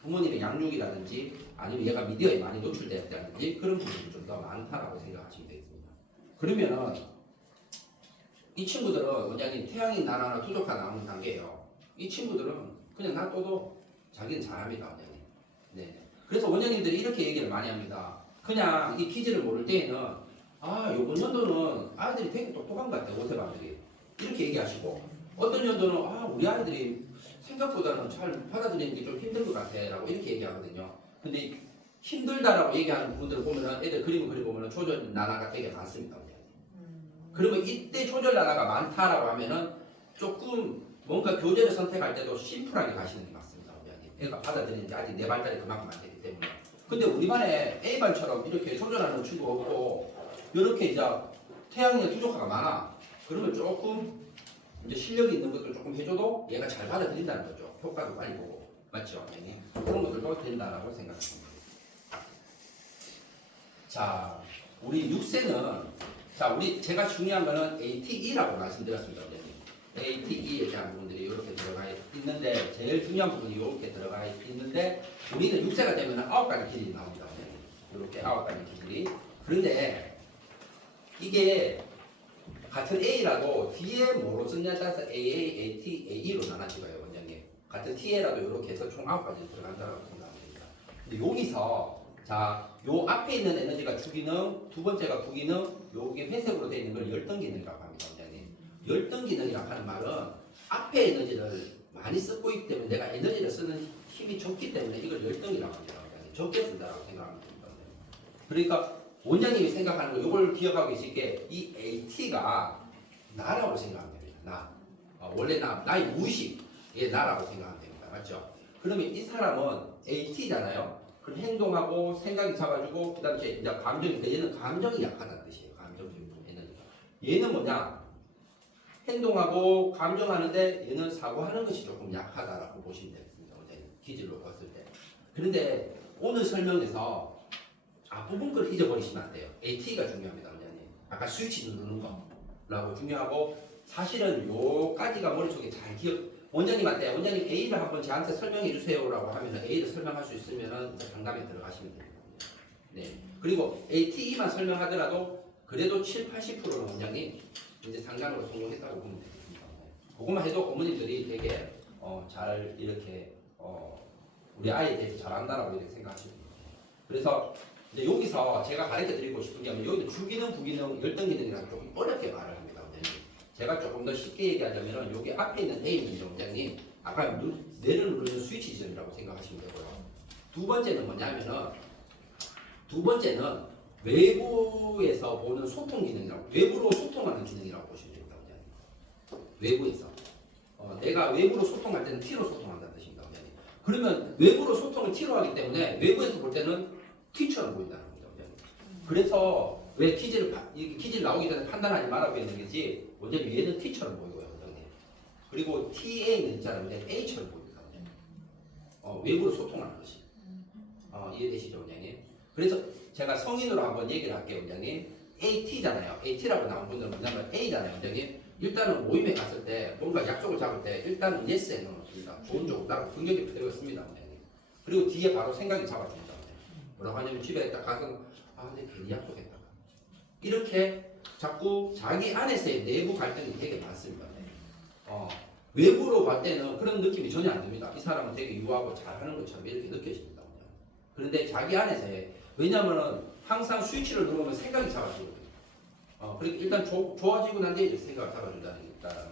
부모님의 양육이라든지 아니면 얘가 미디어에 많이 노출되었다든지 그런 부분이 좀 더 많다라고 생각하시면 되겠습니다. 그러면은 이 친구들은 원장님 태양인 나라나 투족화 나오는 단계예요. 이 친구들은 그냥 놔둬도 자기는 잘합니다, 원장님. 네. 그래서 원장님들이 이렇게 얘기를 많이 합니다. 그냥 이 퀴즈를 모를 때에는 아, 요번 연도는 아이들이 되게 똑똑한 것 같아요, 5세반들이. 이렇게 얘기하시고 어떤 연도는 아, 우리 아이들이 생각보다는 잘 받아들이는 게 좀 힘든 것 같아 라고 이렇게 얘기하거든요. 근데 힘들다라고 얘기하는 부분들을 보면은 애들 그림을 그려보면은 조절 나라가 되게 많습니다. 그러면 이때 조절 나라가 많다라고 하면은 조금 뭔가 교재를 선택할 때도 심플하게 가시는 게 맞습니다. 애가 받아들이는 게 아직 내 발달이 그만큼 안 되기 때문에. 근데 우리 반에 A반처럼 이렇게 조절하는 친구가 없고 이렇게 이제 태양의 투족화가 많아. 그러면 조금 이제 실력이 있는 것들 조금 해줘도 얘가 잘 받아들인다는 거죠. 효과도 빨리 보고. 맞죠? 그런 것들도 된다라고 생각합니다. 자, 우리 6세는 자, 우리 제가 중요한 거는 ATE라고 말씀드렸습니다. ATE에 대한 부분들이 이렇게 들어가 있는데 제일 중요한 부분이 이렇게 들어가 있는데 우리는 6세가 되면 9가지 기질이 나옵니다. 이렇게 9가지 기질이. 그런데 이게 같은 A라도 뒤에 뭐로 쓰냐에 따라서 AA, AT, AE로 나눠지고요, 원장님. 같은 TA라도 이렇게 해서 총 9가지 들어간다고 생각합니다. 근데 여기서 자, 요 앞에 있는 에너지가 주기능, 두 번째가 부기능, 요게 회색으로 되어 있는 걸 열등 기능이라고 합니다, 원장님. 열등 기능이라고 하는 말은 앞에 에너지를 많이 쓰고 있기 때문에 내가 에너지를 쓰는 힘이 적기 때문에 이걸 열등이라고 합니다, 원장님. 적게 쓴다라고 생각하면 됩니다. 그러니까 원장님이 생각하는 거, 이걸 기억하고 계시게 이 AT가 나라고 생각하면 됩니다. 나. 원래 나의 무의식의 나라고 생각하면 됩니다. 맞죠? 그러면 이 사람은 AT잖아요. 그럼 행동하고 생각이 잡아주고 그다음에 이제 감정이 얘는 감정이 약하다는 뜻이에요. 감정적인 에너지가. 얘는 뭐냐? 행동하고 감정하는데 얘는 사고하는 것이 조금 약하다라고 보시면 되겠습니다. 기질로 봤을 때. 그런데 오늘 설명에서 앞부분 걸 잊어버리시면 안 돼요. AT가 중요합니다. 원장님. 아까 스위치 누르는 거라고 중요하고 사실은 요까지가 머릿속에 잘 기억. 원장님한테 원장님 A를 한번 저한테 설명해 주세요라고 하면 A를 설명할 수 있으면은 상담에 들어가시면 됩니다. 네. 그리고 ATE만 설명하더라도 그래도 7~80%는 원장님 이제 상담으로 성공했다고 보면 되겠습니다. 그것만 해도 어머님들이 되게 잘 이렇게 우리 아이에 대해서 잘한다라고 이렇게 생각하시면 됩니다. 그래서 이제 여기서 제가 가르쳐 드리고 싶은 게 아니라 여기는 주기능, 부기능, 열등기능이라고 조금 어렵게 말을 합니다. 제가 조금 더 쉽게 얘기하자면 여기 앞에 있는 A는 원장님 아까 내를 누르는 스위치 지점이라고 생각하시면 되고요. 두 번째는 뭐냐면은 두 번째는 외부에서 보는 소통 기능이라고 외부로 소통하는 기능이라고 보시면 됩니다. 원장님. 외부에서 내가 외부로 소통할 때는 T로 소통한다는 뜻입니다. 원장님. 그러면 외부로 소통을 T로 하기 때문에 외부에서 볼 때는 T처럼 보인다는 겁니다. 원장님. 그래서 왜 퀴즈를 나오기 전에 판단하지 말라고 했는 거지 원장님 얘는 T처럼 보이고요. 원장님. 그리고 TA는 있잖아요. 원장님 A처럼 보입니다. 원장님. 외부로 소통하는 것이. 이해되시죠, 원장님? 그래서 제가 성인으로 한번 얘기를 할게요, 원장님. AT잖아요. AT라고 나온 분들은 뭐냐면 A잖아요, 원장님. 일단은 모임에 갔을 때 뭔가 약속을 잡을 때 일단은 yes에 넣어놓습니다. 좋은 쪽으로 나고 긍정적으로 들어갔습니다, 원장님. 그리고 뒤에 바로 생각이 잡았습니다. 원장님. 뭐라고 하냐면 집에 딱 가서 근데 괜히 약속했다가 이렇게 자꾸 자기 안에서의 내부 갈등이 되게 많습니다. 외부로 볼 때는 그런 느낌이 전혀 안 듭니다. 이 사람은 되게 유하고 잘하는 것처럼 이렇게 느껴집니다. 그런데 자기 안에서의 왜냐면은 항상 스위치를 누르면 생각이 잡아지거든요. 그리고 일단 좋아지고 난 뒤에 생각을 잡아준다는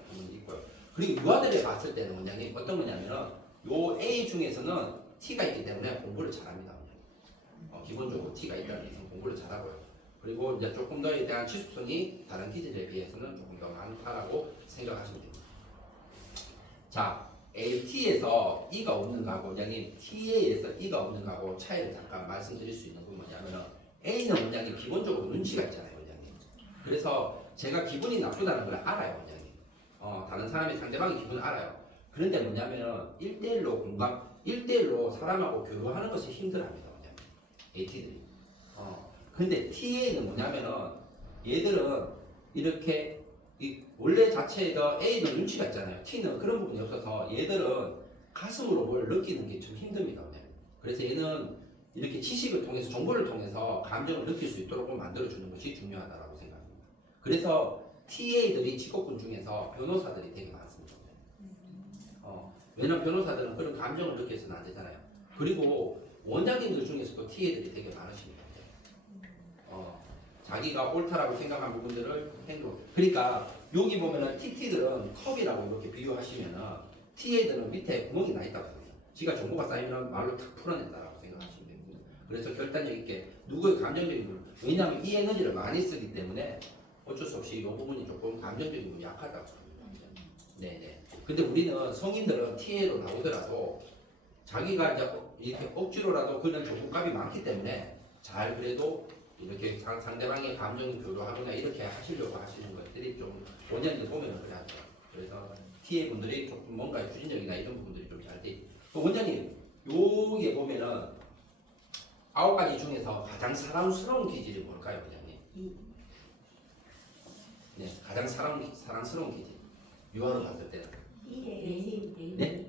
부분이 있고요. 그리고 유아들에 봤을 때는 원장님 어떤 거냐면은 요 A 중에서는 T가 있기 때문에 공부를 잘합니다. 기본적으로 T가 있다는 이상 공부를 잘하고요. 그리고 이제 조금 더에 대한 지속성이 다른 T들에 비해서는 조금 더 많다라고 생각하시면 됩니다. 자, AT에서 E가 없는 거하고 원장님 TA에서 E가 없는 거하고 차이를 잠깐 말씀드릴 수 있는 건 뭐냐면은 A는 원장님 기본적으로 눈치가 있잖아요, 원장님. 그래서 제가 기분이 나쁘다는 걸 알아요, 원장님. 다른 사람이 상대방의 기분을 알아요. 그런데 뭐냐면은 1대1로 사람하고 교류하는 것이 힘들합니다, 원장님. AT들이. 근데 TA는 뭐냐면은 얘들은 이렇게 원래 자체가 A는 눈치가 있잖아요. T는 그런 부분이 없어서 얘들은 가슴으로 뭘 느끼는 게 좀 힘듭니다. 그래서 얘는 이렇게 지식을 통해서 정보를 통해서 감정을 느낄 수 있도록 만들어주는 것이 중요하다고 생각합니다. 그래서 TA들이 직업군 중에서 변호사들이 되게 많습니다. 왜냐면 변호사들은 그런 감정을 느껴서는 안 되잖아요. 그리고 원장님들 중에서도 TA들이 되게 많으십니다. 자기가 옳다라고 생각한 부분들을 행동. 그러니까 여기 보면은 TT들은 컵이라고 이렇게 비유하시면은 TA들은 밑에 구멍이 나 있다고 합니다. 지가 정보가 쌓이면 말로 탁 풀어낸다라고 생각하시면 됩니다. 그래서 결단력 있게 누구의 감정적인 부분, 왜냐하면 이 에너지를 많이 쓰기 때문에 어쩔 수 없이 이 부분이 조금 감정적인 부분이 약하다고 합니다. 네네. 근데 우리는 성인들은 TA로 나오더라도 자기가 이제 이렇게 억지로라도 그런 조건값이 많기 때문에 잘 그래도 이렇게 상대방의 감정 교류하거나 이렇게 하시려고 하시는 것들이 좀 원장님들 보면 그래 하죠. 그래서 TA 분들이 조금 뭔가 추진력이나 이런 부분들이 좀 잘 돼 있고 원장님 요게 보면은 9가지 중에서 가장 사랑스러운 기질이 뭘까요, 원장님? 네, 가장 사랑스러운 기질 유아로 봤을 때는 네?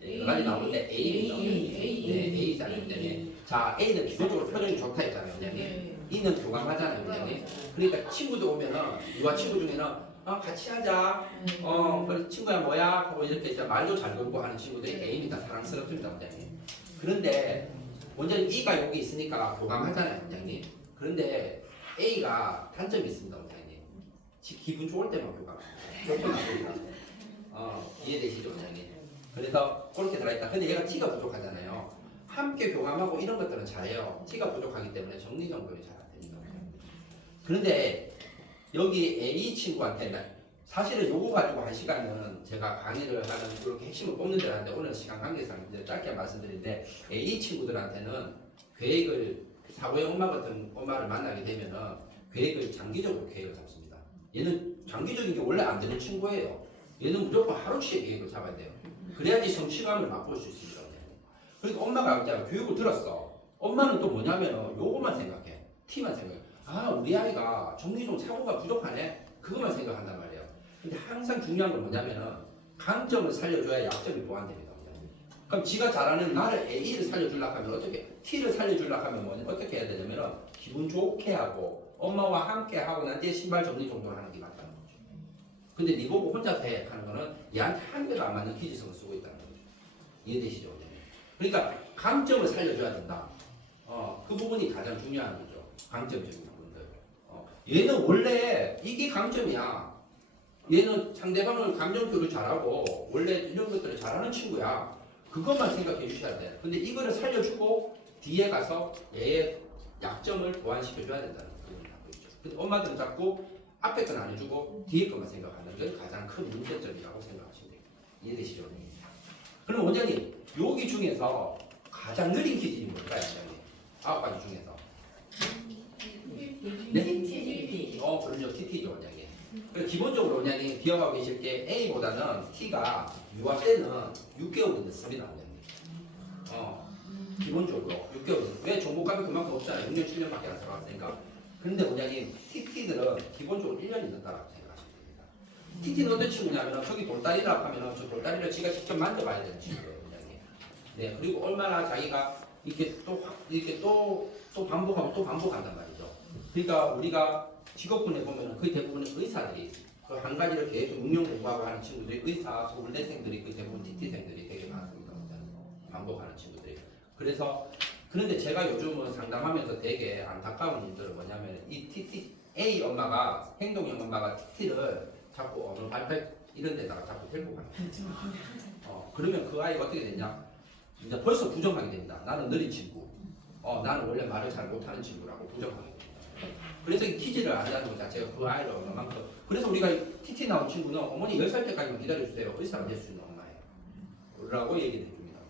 여러 가지 나오는데 A입니다. 네, A잖아요, 때문에. 자, A는 기본적으로 표정이 좋다 했잖아요, 원장님. E는 교감하잖아요, 원장님. 그러니까 친구들 오면은 유아 친구 중에는 같이 하자. 그래 친구야 뭐야 하고 이렇게 말도 잘 걸고 하는 친구들이 A입니다. 사랑스럽습니다, 원장님. 그런데 원장님 E가 여기 있으니까 교감하잖아요, 원장님. 그런데 A가 단점이 있습니다, 원장님. 기분 좋을 때만 교감합니다. 좋고 나쁘니까. 이해되시죠, 원장님? 그래서 그렇게 들어있다. 근데 얘가 T가 부족하잖아요. 함께 교감하고 이런 것들은 잘해요. T가 부족하기 때문에 정리정돈이 잘 안 됩니다. 그런데 여기 A 친구한테는 사실은 요거 가지고 한 시간은 제가 강의를 하는 이렇게 핵심을 뽑는 데를 하는데 오늘 시간 관계상 이제 짧게 말씀드리는데 A 친구들한테는 계획을 사고의 엄마 같은 엄마를 만나게 되면은 계획을 장기적으로 계획을 잡습니다. 얘는 장기적인 게 원래 안 되는 친구예요. 얘는 무조건 하루치의 계획을 잡아야 돼요. 그래야지 성취감을 맛볼 수 있습니다. 그러니까 엄마가 이제 교육을 들었어. 엄마는 또 뭐냐면 요것만 생각해. T만 생각해. 우리 아이가 정리종 사고가 부족하네. 그것만 생각한단 말이에요. 근데 항상 중요한 건 뭐냐면은 강점을 살려줘야 약점이 보완됩니다. 그럼 지가 잘하는 나를 A를 살려주려고 하면 어떻게 T를 살려주려고 하면 뭐냐 어떻게 해야 되냐면은 기분 좋게 하고 엄마와 함께 하고 난 뒤에 신발 정리 정도를 하는 게 맞다는 거죠. 근데 네 보고 혼자서 해 하는 거는 얘한테 한 개도 안 맞는 기지성을 쓰고 있다는 거죠. 이해되시죠? 그러니까 강점을 살려줘야 된다. 그 부분이 가장 중요한 거죠. 강점적인 부분들. 얘는 원래 이게 강점이야. 얘는 상대방을 감정 교류 잘하고 원래 이런 것들을 잘하는 친구야. 그것만 생각해 주셔야 돼. 근데 이거를 살려주고 뒤에 가서 얘의 약점을 보완시켜 줘야 된다는 부분이 갖고 있죠. 근데 엄마들은 자꾸 앞에 건 안 해주고 뒤에 것만 생각하는 게 가장 큰 문제점이라고 생각하시면 돼요. 이해되시죠? 그럼 원장님 여기 중에서 가장 느린 기질이 뭘까요, 원장님? 9가지 중에서. 네? 그렇죠. TT죠, 원장님. 그래서 기본적으로 원장님 기억하고 계실 게 A보다는 T가 유아 때는 6개월이 늦습니다, 원장님. 기본적으로 6개월. 왜 정보값이 그만큼 없잖아요. 6년, 7년밖에 안 살아갔으니까. 그런데 원장님 TT들은 기본적으로 1년이 늦다라고 생각하시면 됩니다. TT는 어떤 친구냐면 저기 돌다리라고 하면 저 돌다리를 지가 직접 만져봐야 되는 친구예요, 원장님. 네, 그리고 얼마나 자기가 이렇게 또 반복하고 또 반복한단 말이죠. 그러니까 우리가 직업군에 보면 거의 대부분의 의사들이 그 한 가지를 계속 응용 공부하고 하는 친구들이 의사, 서울대생들이 거의 대부분 TT생들이 되게 많습니다. 반복하는 친구들이. 그래서 그런데 제가 요즘은 상담하면서 되게 안타까운 일들은 뭐냐면 이 TT A 엄마가 행동형 엄마가 TT를 자꾸 어느 발달 이런 데다가 자꾸 데리고 가요. 그러면 그 아이가 어떻게 되냐? 이제 벌써 부정하게 됩니다. 나는 느린 친구. 나는 원래 말을 잘 못하는 친구라고 부정하게 됩니다. 그래서 이 퀴즈를 안 하는 것 자체가 그 아이를 얼마만큼. 그래서 우리가 TT 나온 친구는 어머니 10살 때까지만 기다려주세요. 의사가 될 수 있는 엄마예요. 라고 얘기를 해줍니다.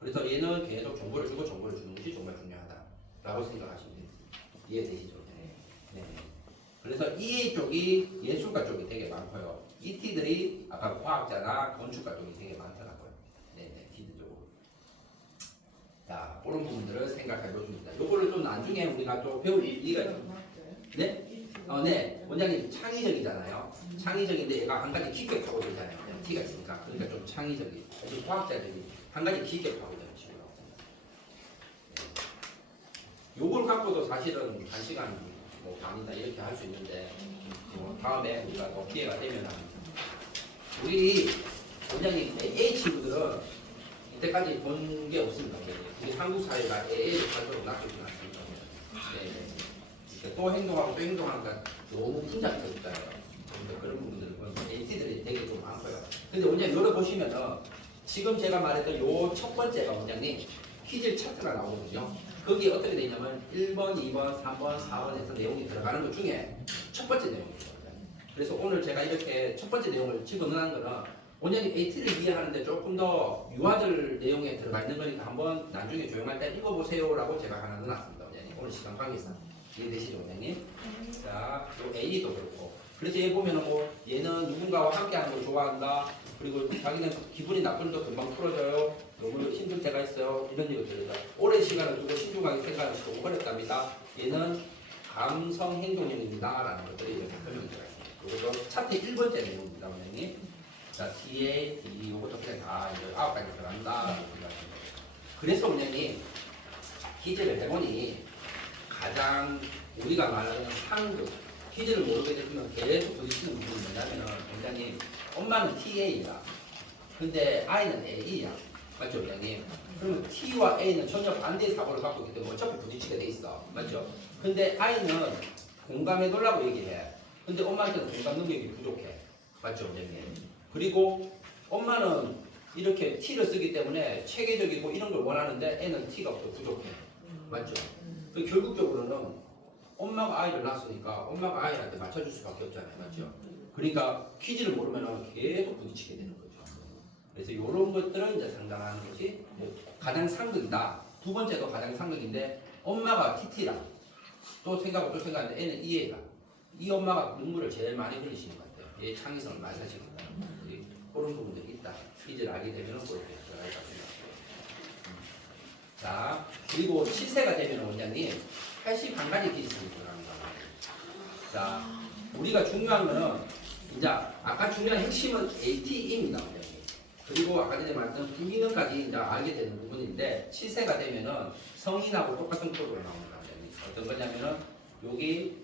그래서 얘는 계속 정보를 주는 것이 정말 중요하다라고 생각하시면 됩니다. 이해되시죠? 네. 그래서 EA 쪽이 예술가 쪽이 되게 많고요. ET들이 아까 과학자나 건축가 쪽이 되게 많더라고요. 네, 기본적으로. 자, 그런 부분들을 생각해 보십니다. 요거를 좀 나중에 우리가 또 배울 이유가 있어요. 네? 네. 원장님 창의적이잖아요. 창의적인데 얘가 한 가지 깊게 파고들잖아요. T가 있으니까. 그러니까 좀 창의적이, 좀 과학자적인 한 가지 깊게 파고드는 친구라고 생각합니다. 요걸 갖고도 사실은 1시간 뭐 반이다 이렇게 할 수 있는데 다음에 우리가 더 기회가 되면 우리 원장님 AA 친구들은 이때까지 본 게 없습니다. 우리 한국 사회가 AA를 살도록 놔두지 않습니다. 네. 또 행동하고 또 행동하니까 너무 분작적이잖아요. 그런 부분들을 보면 AT들이 되게 좀 많고요. 근데 원장님 열어보시면은 지금 제가 말했던 요 첫 번째가 원장님 퀴즈 차트가 나오거든요. 거기에 어떻게 되냐면 1번, 2번, 3번, 4번에서 내용이 들어가는 것 중에 첫 번째 내용입니다. 그래서 오늘 제가 이렇게 첫 번째 내용을 집어넣은 거는 원장님 AT를 이해하는데 조금 더 유아들 내용에 들어가 있는 거니까 한번 나중에 조용할 때 읽어보세요라고 제가 하나 넣어놨습니다. 원장님 오늘 시간 관계상 이해되시죠, 원장님? 자, 요 A도 그렇고. 그래서 얘 보면은 뭐 얘는 누군가와 함께하는 걸 좋아한다. 그리고 자기는 기분이 나쁜도 금방 풀어져요. 너무 힘들 때가 있어요. 이런 얘기 들으니까 오랜 시간을 두고 신중하게 생각을 하시고 어렵답니다. 얘는 감성 행동형입니다. 라는 것들이 이렇게 설명이 되어 있습니다. 그리고 차트 1번째 내용입니다, 원장님. 자, TA, D, 요것도 그냥 다 이제 9가지 들어간다. 그래서 원장님 퀴즈를 해보니 가장 우리가 말하는 상급 퀴즈를 모르게 되면 계속 부딪히는 부분이 뭐냐면은 원장님 엄마는 TA야. 근데 I는 A야. 맞죠, 원장님? 그러면 T와 A는 전혀 반대의 사고를 갖고 있기 때문에 어차피 부딪히게 돼 있어. 맞죠? 근데 I는 공감해 달라고 얘기해. 근데 엄마한테는 공감 능력이 부족해. 맞죠, 원장님? 그리고 엄마는 이렇게 T를 쓰기 때문에 체계적이고 이런 걸 원하는데 애는 T가 없어 부족해. 맞죠? 그 결국적으로는 엄마가 아이를 낳았으니까 엄마가 아이한테 맞춰줄 수밖에 없잖아요. 맞죠? 그러니까 퀴즈를 모르면 계속 부딪히게 되는 거죠. 그래서 이런 것들은 이제 상담하는 것이 가장 상극이다. 두 번째도 가장 상극인데 엄마가 TT라. 또 생각하는데 애는 EA라. 이 엄마가 눈물을 제일 많이 흘리시는 것 같아요. 얘 창의성을 많이 하시는 것 같아요. 그런 부분들이 있다. 퀴즈를 알게 되면 그렇게 들어갈 것 같습니다. 자, 그리고 7세가 되면 원장님 81가지 기술이 들어가는 거예요. 자, 우리가 중요한 거는 이제 아까 중요한 핵심은 AT입니다, 원장님. 그리고 아까 전에 말했던 불기능까지 이제 알게 되는 부분인데 7세가 되면은 성인하고 똑같은 프로그램이 나옵니다, 원장님. 어떤 거냐면은 여기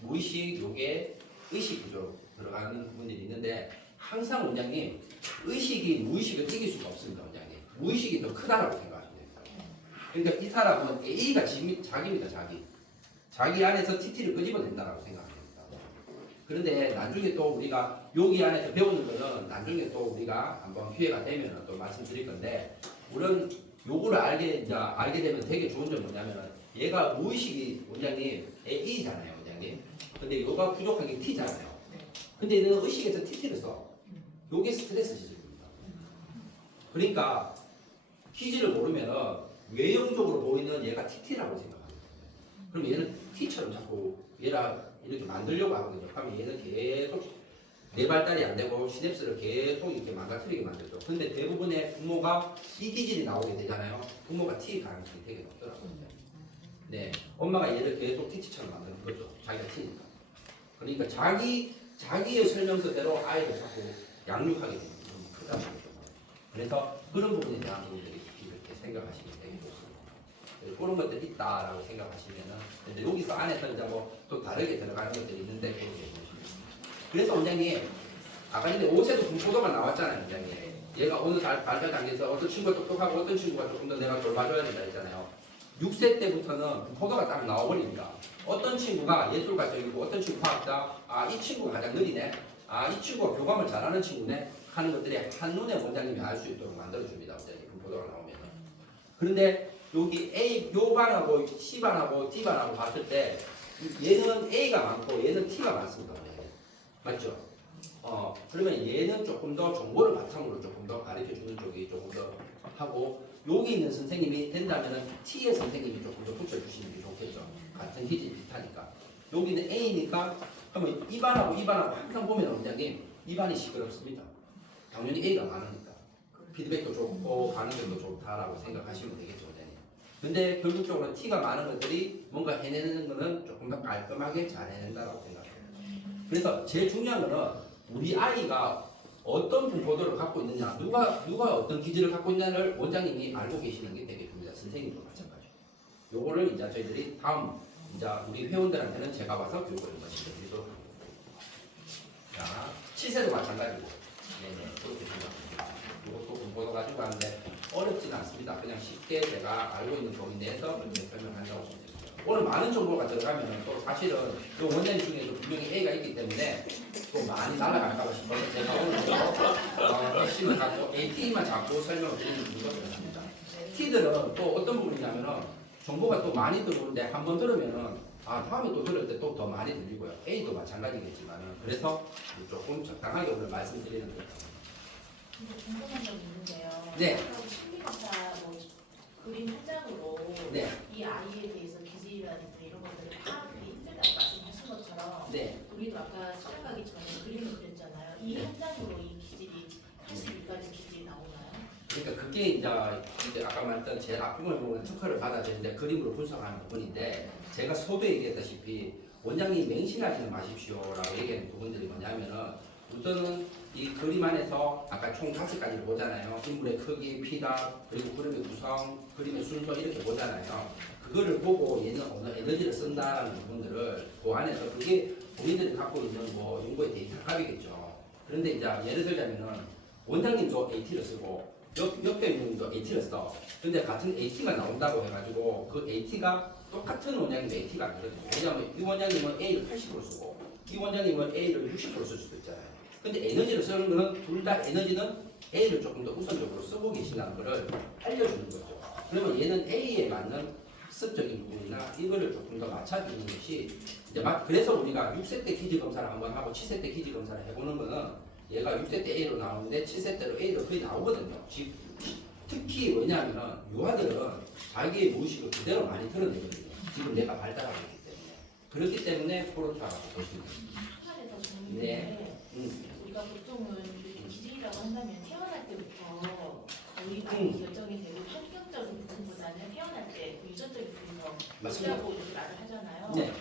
무의식, 요게 의식 구조로 들어가는 부분들이 있는데 항상 원장님 의식이 무의식을 이길 수가 없습니다, 원장님. 무의식이 더 크다라고 생각하시면 됩니다. 그러니까 이 사람은 A가 자기입니다, 자기 안에서 TT를 끄집어낸다라고 생각합니다. 그런데 나중에 또 우리가 여기 안에서 배우는 거는 나중에 또 우리가 한번 기회가 되면 또 말씀드릴 건데 우리는 요거를 알게 되면 되게 좋은 점이 뭐냐면 얘가 무의식이 원장님 A잖아요, 원장님. 원장님. 근데 요가 부족한 게 T잖아요. 근데 얘는 의식에서 TT를 써. 요게 스트레스 지점입니다. 그러니까 기질을 모르면은 외형적으로 보이는 얘가 TT라고 생각합니다. 그럼 얘는 T처럼 자꾸 얘랑 이렇게 만들려고 하거든요. 그러면 얘는 계속 내 발달이 안 되고 시냅스를 계속 이렇게 망가뜨리게 만들죠. 근데 대부분의 부모가 이 기질이 나오게 되잖아요. 부모가 T 가능성이 되게 높더라고요. 네, 엄마가 얘를 계속 TT처럼 만드는 거죠. 자기가 T니까. 그러니까 자기의 설명서대로 아이를 자꾸 양육하게 되는 좀 크다는 거죠. 그래서 그런 부분에 대한 부분들이 이렇게 생각하시면 되게 좋습니다. 그런 것들이 있다라고 생각하시면은 근데 여기서 안에서 이제 뭐 또 다르게 들어가는 것들이 있는데 그렇게 보시면. 그래서 원장님 아까 전에 옷에도 분포도가 나왔잖아요, 원장님. 얘가 어느 발달 단계에서 어떤 친구가 똑똑하고 어떤 친구가 조금 더 내가 돌봐줘야 된다 했잖아요. 6세 때부터는 분포도가 딱 나와버립니다. 어떤 친구가 예술가적이고 어떤 친구 과학자, 아 이 친구가 가장 느리네, 아 이 친구가 교감을 잘하는 친구네 하는 것들이 한눈에 원장님이 알 수 있도록 만들어줍니다. 원장님 분포도가 나오면. 그런데 여기 A 요 반하고 C 반하고 D 반하고 봤을 때 얘는 A가 많고 얘는 T가 많습니다. 맞죠? 그러면 얘는 조금 더 정보를 바탕으로 조금 더 가르쳐 주는 쪽이 조금 더 하고 여기 있는 선생님이 된다면은 T의 선생님이 조금 더 붙여주시는 게 좋겠죠. 같은 기질이 비슷하니까. 여기는 A니까 그러면 2반하고 2반하고 항상 보면 원장님 2반이 시끄럽습니다. 당연히 A가 많으니까. 피드백도 좋고 반응도 좋다라고 생각하시면 되겠죠. 근데 결국적으로 T가 많은 것들이 뭔가 해내는 거는 조금 더 깔끔하게 잘 해낸다고 생각해요. 그래서 제일 중요한 거는 우리 아이가 어떤 분포도를 갖고 있느냐, 누가 어떤 기질을 갖고 있냐를 원장님이 알고 계시는 게 되게 중요합니다. 선생님도 마찬가지고. 요거를 이제 저희들이 다음 이제 우리 회원들한테는 제가 와서 교육을 한번 시켜드리도록 합니다. 자, 치세도 마찬가지고. 네네, 그렇게 생각합니다. 이것도 분포도 가지고 하는데 어렵지는 않습니다. 그냥 쉽게 제가 알고 있는 범위 내에서 그렇게 설명한다고 보시면 됩니다. 오늘 많은 정보가 들어가면 또 사실은 이 원장님 중에도 분명히 A가 있기 때문에 또 많이 날아갈까 싶어서 제가 오늘 핵심을 갖고 AT만 잡고 설명을 드리는 것을 합니다. T들은 또 어떤 부분이냐면은 정보가 또 많이 들어오는데 한 번 들으면은 다음에 또 들을 때 또 더 많이 들리고요. A도 마찬가지겠지만은 그래서 조금 적당하게 오늘 말씀드리는 거예요. 근데 궁금한 점 있는데요. 네. 심리검사 뭐 그림 한 장으로 네. 이 아이에 대해서 기질이라든지 이런 것들을 파악하기 힘들다고 말씀하신 것처럼 네. 우리도 아까 시작 가기 전에 그림을 그렸잖아요. 이 한 장으로 이 기질이 82가지 기질이 나오나요? 그러니까 그게 이제 아까 말했던 제일 앞부분을 보면 특허를 받아야 되는데 그림으로 분석하는 부분인데 제가 서두에 얘기했다시피 원장님 맹신하지는 마십시오라고 얘기하는 부분들이 뭐냐면은 우선은 이 그림 안에서 아까 총 5가지를 보잖아요. 인물의 크기, 피답, 그리고 그림의 구성, 그림의 순서 이렇게 보잖아요. 그거를 보고 얘는 어느 에너지를 쓴다는 부분들을 그 안에서 그게 본인들이 갖고 있는 뭐 연구의 데이터 값이겠죠. 그런데 이제 예를 들자면은 원장님도 AT를 쓰고 옆에 있는 분도 AT를 써. 근데 같은 AT가 나온다고 해가지고 그 AT가 똑같은 원장님도 AT가 아니거든요. 왜냐하면 이 원장님은 A를 80% 쓰고 이 원장님은 A를 60% 쓸 수도 있잖아요. 근데 에너지를 쓰는 거는 둘 다 에너지는 A를 조금 더 우선적으로 쓰고 계신다는 것을 알려주는 거죠. 그러면 얘는 A에 맞는 학습적인 부분이나 이거를 조금 더 맞춰주는 것이 이제 그래서 우리가 6세 때 기질 검사를 한번 하고 7세 때 기질 검사를 해보는 거는 얘가 6세 때 A로 나오는데 7세 때로 A로 거의 나오거든요. 특히 왜냐하면 유아들은 자기의 무의식을 그대로 많이 드러내거든요. 지금 내가 발달하고 있기 때문에. 그렇기 때문에 그렇다고 보시면 됩니다. 한 가지 더 궁금한 네. 게 우리가 보통은 이렇게 기질이라고 한다면 태어날 때부터 거의 많이 결정이 되고 환경적인 부분보다는 태어날 때 그 유전적인 부분이 더 맞습니다. 중요하고 이렇게 말을 하잖아요. 네.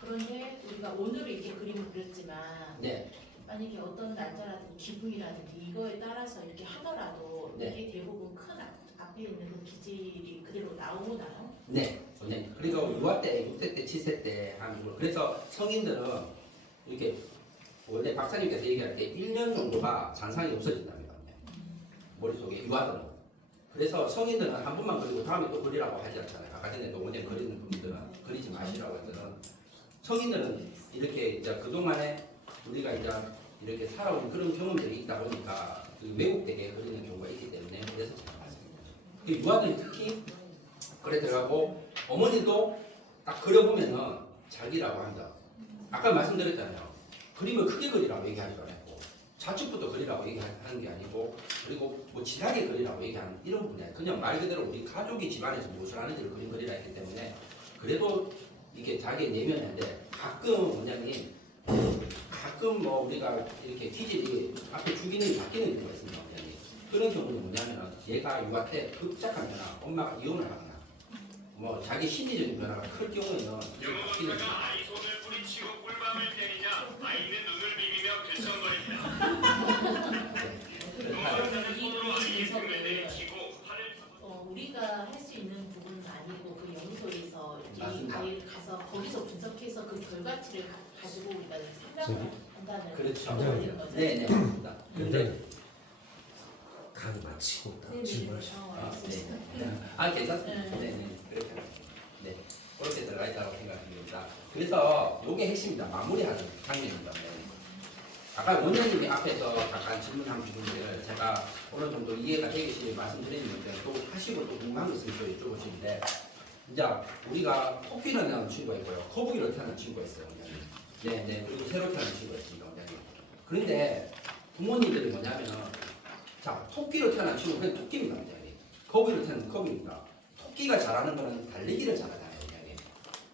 그런데 우리가 오늘은 이렇게 그림을 그렸지만 네. 만약에 어떤 날짜라든지 기분이라든지 이거에 따라서 이렇게 하더라도 네. 이게 대부분 큰 앞에 있는 그 기질이 그대로 나오나요? 네. 네. 그러니까 유아 때, 6세 때, 7세 때 하는 거. 그래서 성인들은 이렇게 원래 박사님께서 얘기할 때 1년 정도가 잔상이 없어진답니다. 머릿속에 유아들은. 그래서 성인들은 한 번만 그리고 다음에 또 그리라고 하지 않잖아요. 아까 전에 또 원래 그리는 분들은 그리지 마시라고 하더는 성인들은 이렇게 이제 그동안에 우리가 이제 이렇게 살아온 그런 경험들이 있다 보니까 왜곡되게 그리는 경우가 있기 때문에 그래서 제가 말씀드립니다. 유아들이 특히 그래 들어가고 어머니도 딱 그려보면은 자기라고 합니다. 아까 말씀드렸잖아요. 그림을 크게 그리라고 얘기하지 않았고 좌측부터 그리라고 얘기하는 게 아니고 그리고 뭐 진하게 그리라고 얘기하는 이런 부분이에요. 그냥 말 그대로 우리 가족이 집안에서 무엇을 하는지를 그림 그리라 했기 때문에 그래도 이게 자기 내면인데 가끔 원장님 가끔 뭐 우리가 이렇게 기질이 앞에 주기능이 바뀌는 경우가 있습니다. 원장님. 그런 경우는 뭐냐면 얘가 육아 때 급작한 변화, 엄마가 이혼을 하거나 뭐 자기 심리적인 변화가 클 경우에는 이게 바뀌는 거예요. 아이 손을 뿌리치고 꿀밤을 때리자 아이는 눈을 비비며 글썽거린다. 손으로 아이의 등을 내리치고 팔을 우리가 할 수 있는 부분은 아니고 그 연구소에서 이 맞습니다. 아이를 가서 거기서 분석해서 그 결과치를 가지고 우리가 상담을 한다는 그렇죠. 그런 거죠. 네네. 맞습니다. 근데 근데 간 마치고 딱 네네. 질문하시고 아, 알겠습니다. 네. 아, 괜찮습니다. 네. 네, 네. 그렇게. 네. 그렇게 들어가 있다고 생각합니다. 그래서 요게 핵심입니다. 마무리하는 장면입니다. 네. 아까 원장님이 앞에서 잠깐 질문한 부분들을 제가 어느 정도 이해가 되겠지 말씀드리는데 또 하시고 또 궁금한 거 있으면 또 여쭤보시는데 이제 우리가 토끼를 태어난 친구가 있고요. 거북이를 태어난 친구가 있어요. 원장님. 네, 네. 그리고 새로 태어난 친구가 있습니다. 원장님. 그런데 부모님들이 뭐냐면 자, 토끼로 태어난 친구는 그냥 토끼입니다. 원장님. 거북이로 태어난 거북이입니다. 토끼가 잘하는 거는 달리기를 잘하잖아요. 원장님.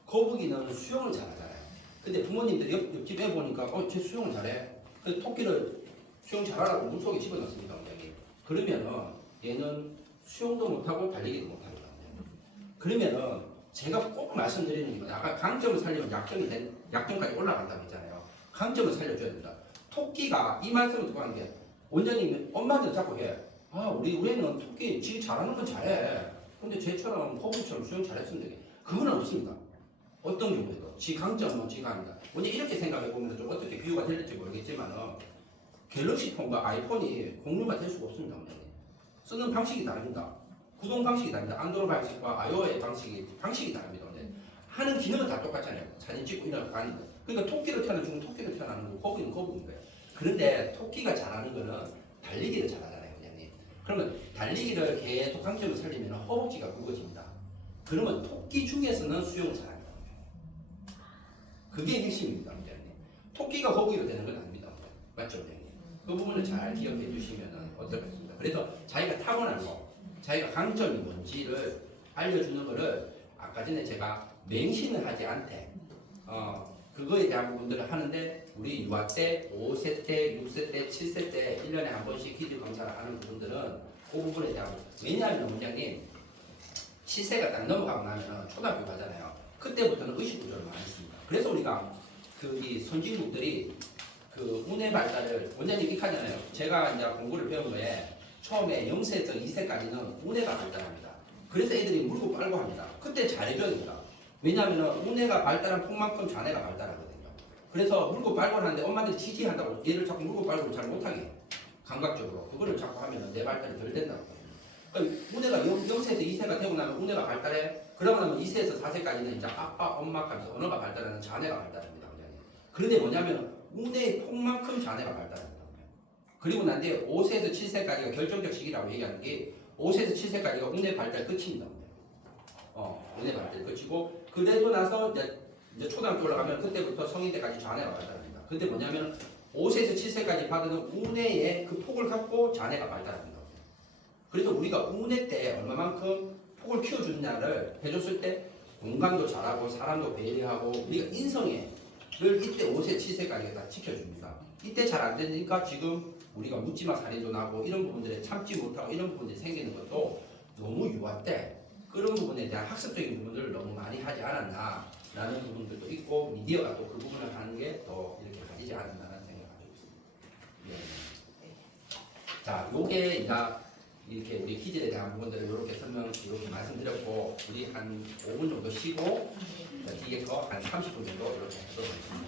거북이는 수영을 잘하잖아요. 근데 부모님들이 옆집에 보니까 쟤 수영을 잘해. 그래서 토끼를 수영 잘하라고 물속에 집어넣습니다. 원장님. 그러면은 얘는 수영도 못하고 달리기도 못합니다. 원장님. 그러면은 제가 꼭 말씀드리는 건 아까 강점을 살리면 약점까지 올라간다고 했잖아요. 강점을 살려줘야 된다. 토끼가 이 말씀을 듣고 하는 게 원장님이 엄마한테 자꾸 해. 아, 우리 애는 토끼 지 잘하는 건 잘해. 근데 쟤처럼 거북이처럼 수영 잘했으면 되게. 그건 없습니다. 어떤 경우에도. 지 강점은 지가 아니다. 원장님 이렇게 생각해 보면 좀 어떻게 비유가 될지 모르겠지만은 갤럭시 폰과 아이폰이 공유가 될 수가 없습니다. 원장님. 쓰는 방식이 다릅니다. 구동 방식이 다릅니다. 안드로이드 방식과 iOS 방식이 다릅니다. 원장님. 하는 기능은 다 똑같잖아요. 사진 찍고 이런 거 하는 거. 그러니까 토끼를 태어나는 중은 토끼를 태어나는 거고 거북이는 거북인 거예요. 그런데 토끼가 잘하는 거는 달리기를 잘하잖아요, 원장님. 그러면 달리기를 계속 강점을 살리면 허벅지가 굵어집니다. 그러면 토끼 중에서는 수영을 잘합니다. 그게 핵심입니다, 원장님. 토끼가 거북이로 되는 건 아닙니다, 맞죠, 원장님? 그 부분을 잘 기억해 주시면 어떨까 싶습니다. 그래서 자기가 타고난 거, 자기가 강점이 뭔지를 알려주는 거를 아까 전에 제가 맹신을 하지 않되 그거에 대한 부분들을 하는데 우리 유아 때, 5세 때, 6세 때, 7세 때 1년에 한 번씩 기질 검사를 하는 부분들은 그 부분에 대한 왜냐하면 원장님 7세가 딱 넘어가고 나면 초등학교 가잖아요. 그때부터는 의식부조를 많이 씁니다. 그래서 우리가 이 선진국들이 그 운의 발달을 원장님 익하잖아요. 제가 이제 공부를 배운 거에 처음에 0세에서 2세까지는 운해가 발달합니다. 그래서 애들이 물고 빨고 합니다. 그때 잘해줘야 됩니다. 왜냐하면 운해가 발달한 폭만큼 자네가 발달하거든요. 그래서 물고 빨고 하는데 엄마들이 지지한다고 얘를 자꾸 물고 빨고 잘 못하게 감각적으로 그거를 자꾸 하면 내 발달이 덜 된다고. 그러니까 운해가 0세에서 2세가 되고 나면 운해가 발달해. 그러고 나면 2세에서 4세까지는 이제 아빠, 엄마 하면서 언어가 발달하는 자네가 발달합니다. 그런데 뭐냐면 운해의 폭만큼 자네가 발달합니다. 그리고 난 뒤에 5세에서 7세까지가 결정적 시기라고 얘기하는 게 5세에서 7세까지가 운해 발달 끝입니다. 운해 발달 끝이고 그래도 나서 이제 초등학교 올라가면 그때부터 성인 때까지 자네가 발달합니다. 근데 뭐냐면 5세에서 7세까지 받은 운해의 그 폭을 갖고 자네가 발달합니다. 그래서 우리가 운해 때 얼마만큼 폭을 키워주느냐를 해줬을 때 공간도 잘하고 사람도 배려하고 우리가 인성애를 이때 5세, 7세까지 다 지켜줍니다. 이때 잘 안 되니까 지금 우리가 묻지마 살인도 나고 이런 부분들에 참지 못하고 이런 부분들이 생기는 것도 너무 유아 때 그런 부분에 대한 학습적인 부분들을 너무 많이 하지 않았나라는 부분들도 있고 미디어가 또 그 부분을 하는 게 더 이렇게 가지지 않았나라는 생각을 가지고 있습니다. 네. 자, 요게 이제 이렇게 우리 퀴즈에 대한 부분들을 이렇게 이렇게 말씀드렸고 우리 한 5분 정도 쉬고 뒤에 거 한 30분 정도 이렇게 하도록 하겠습니다.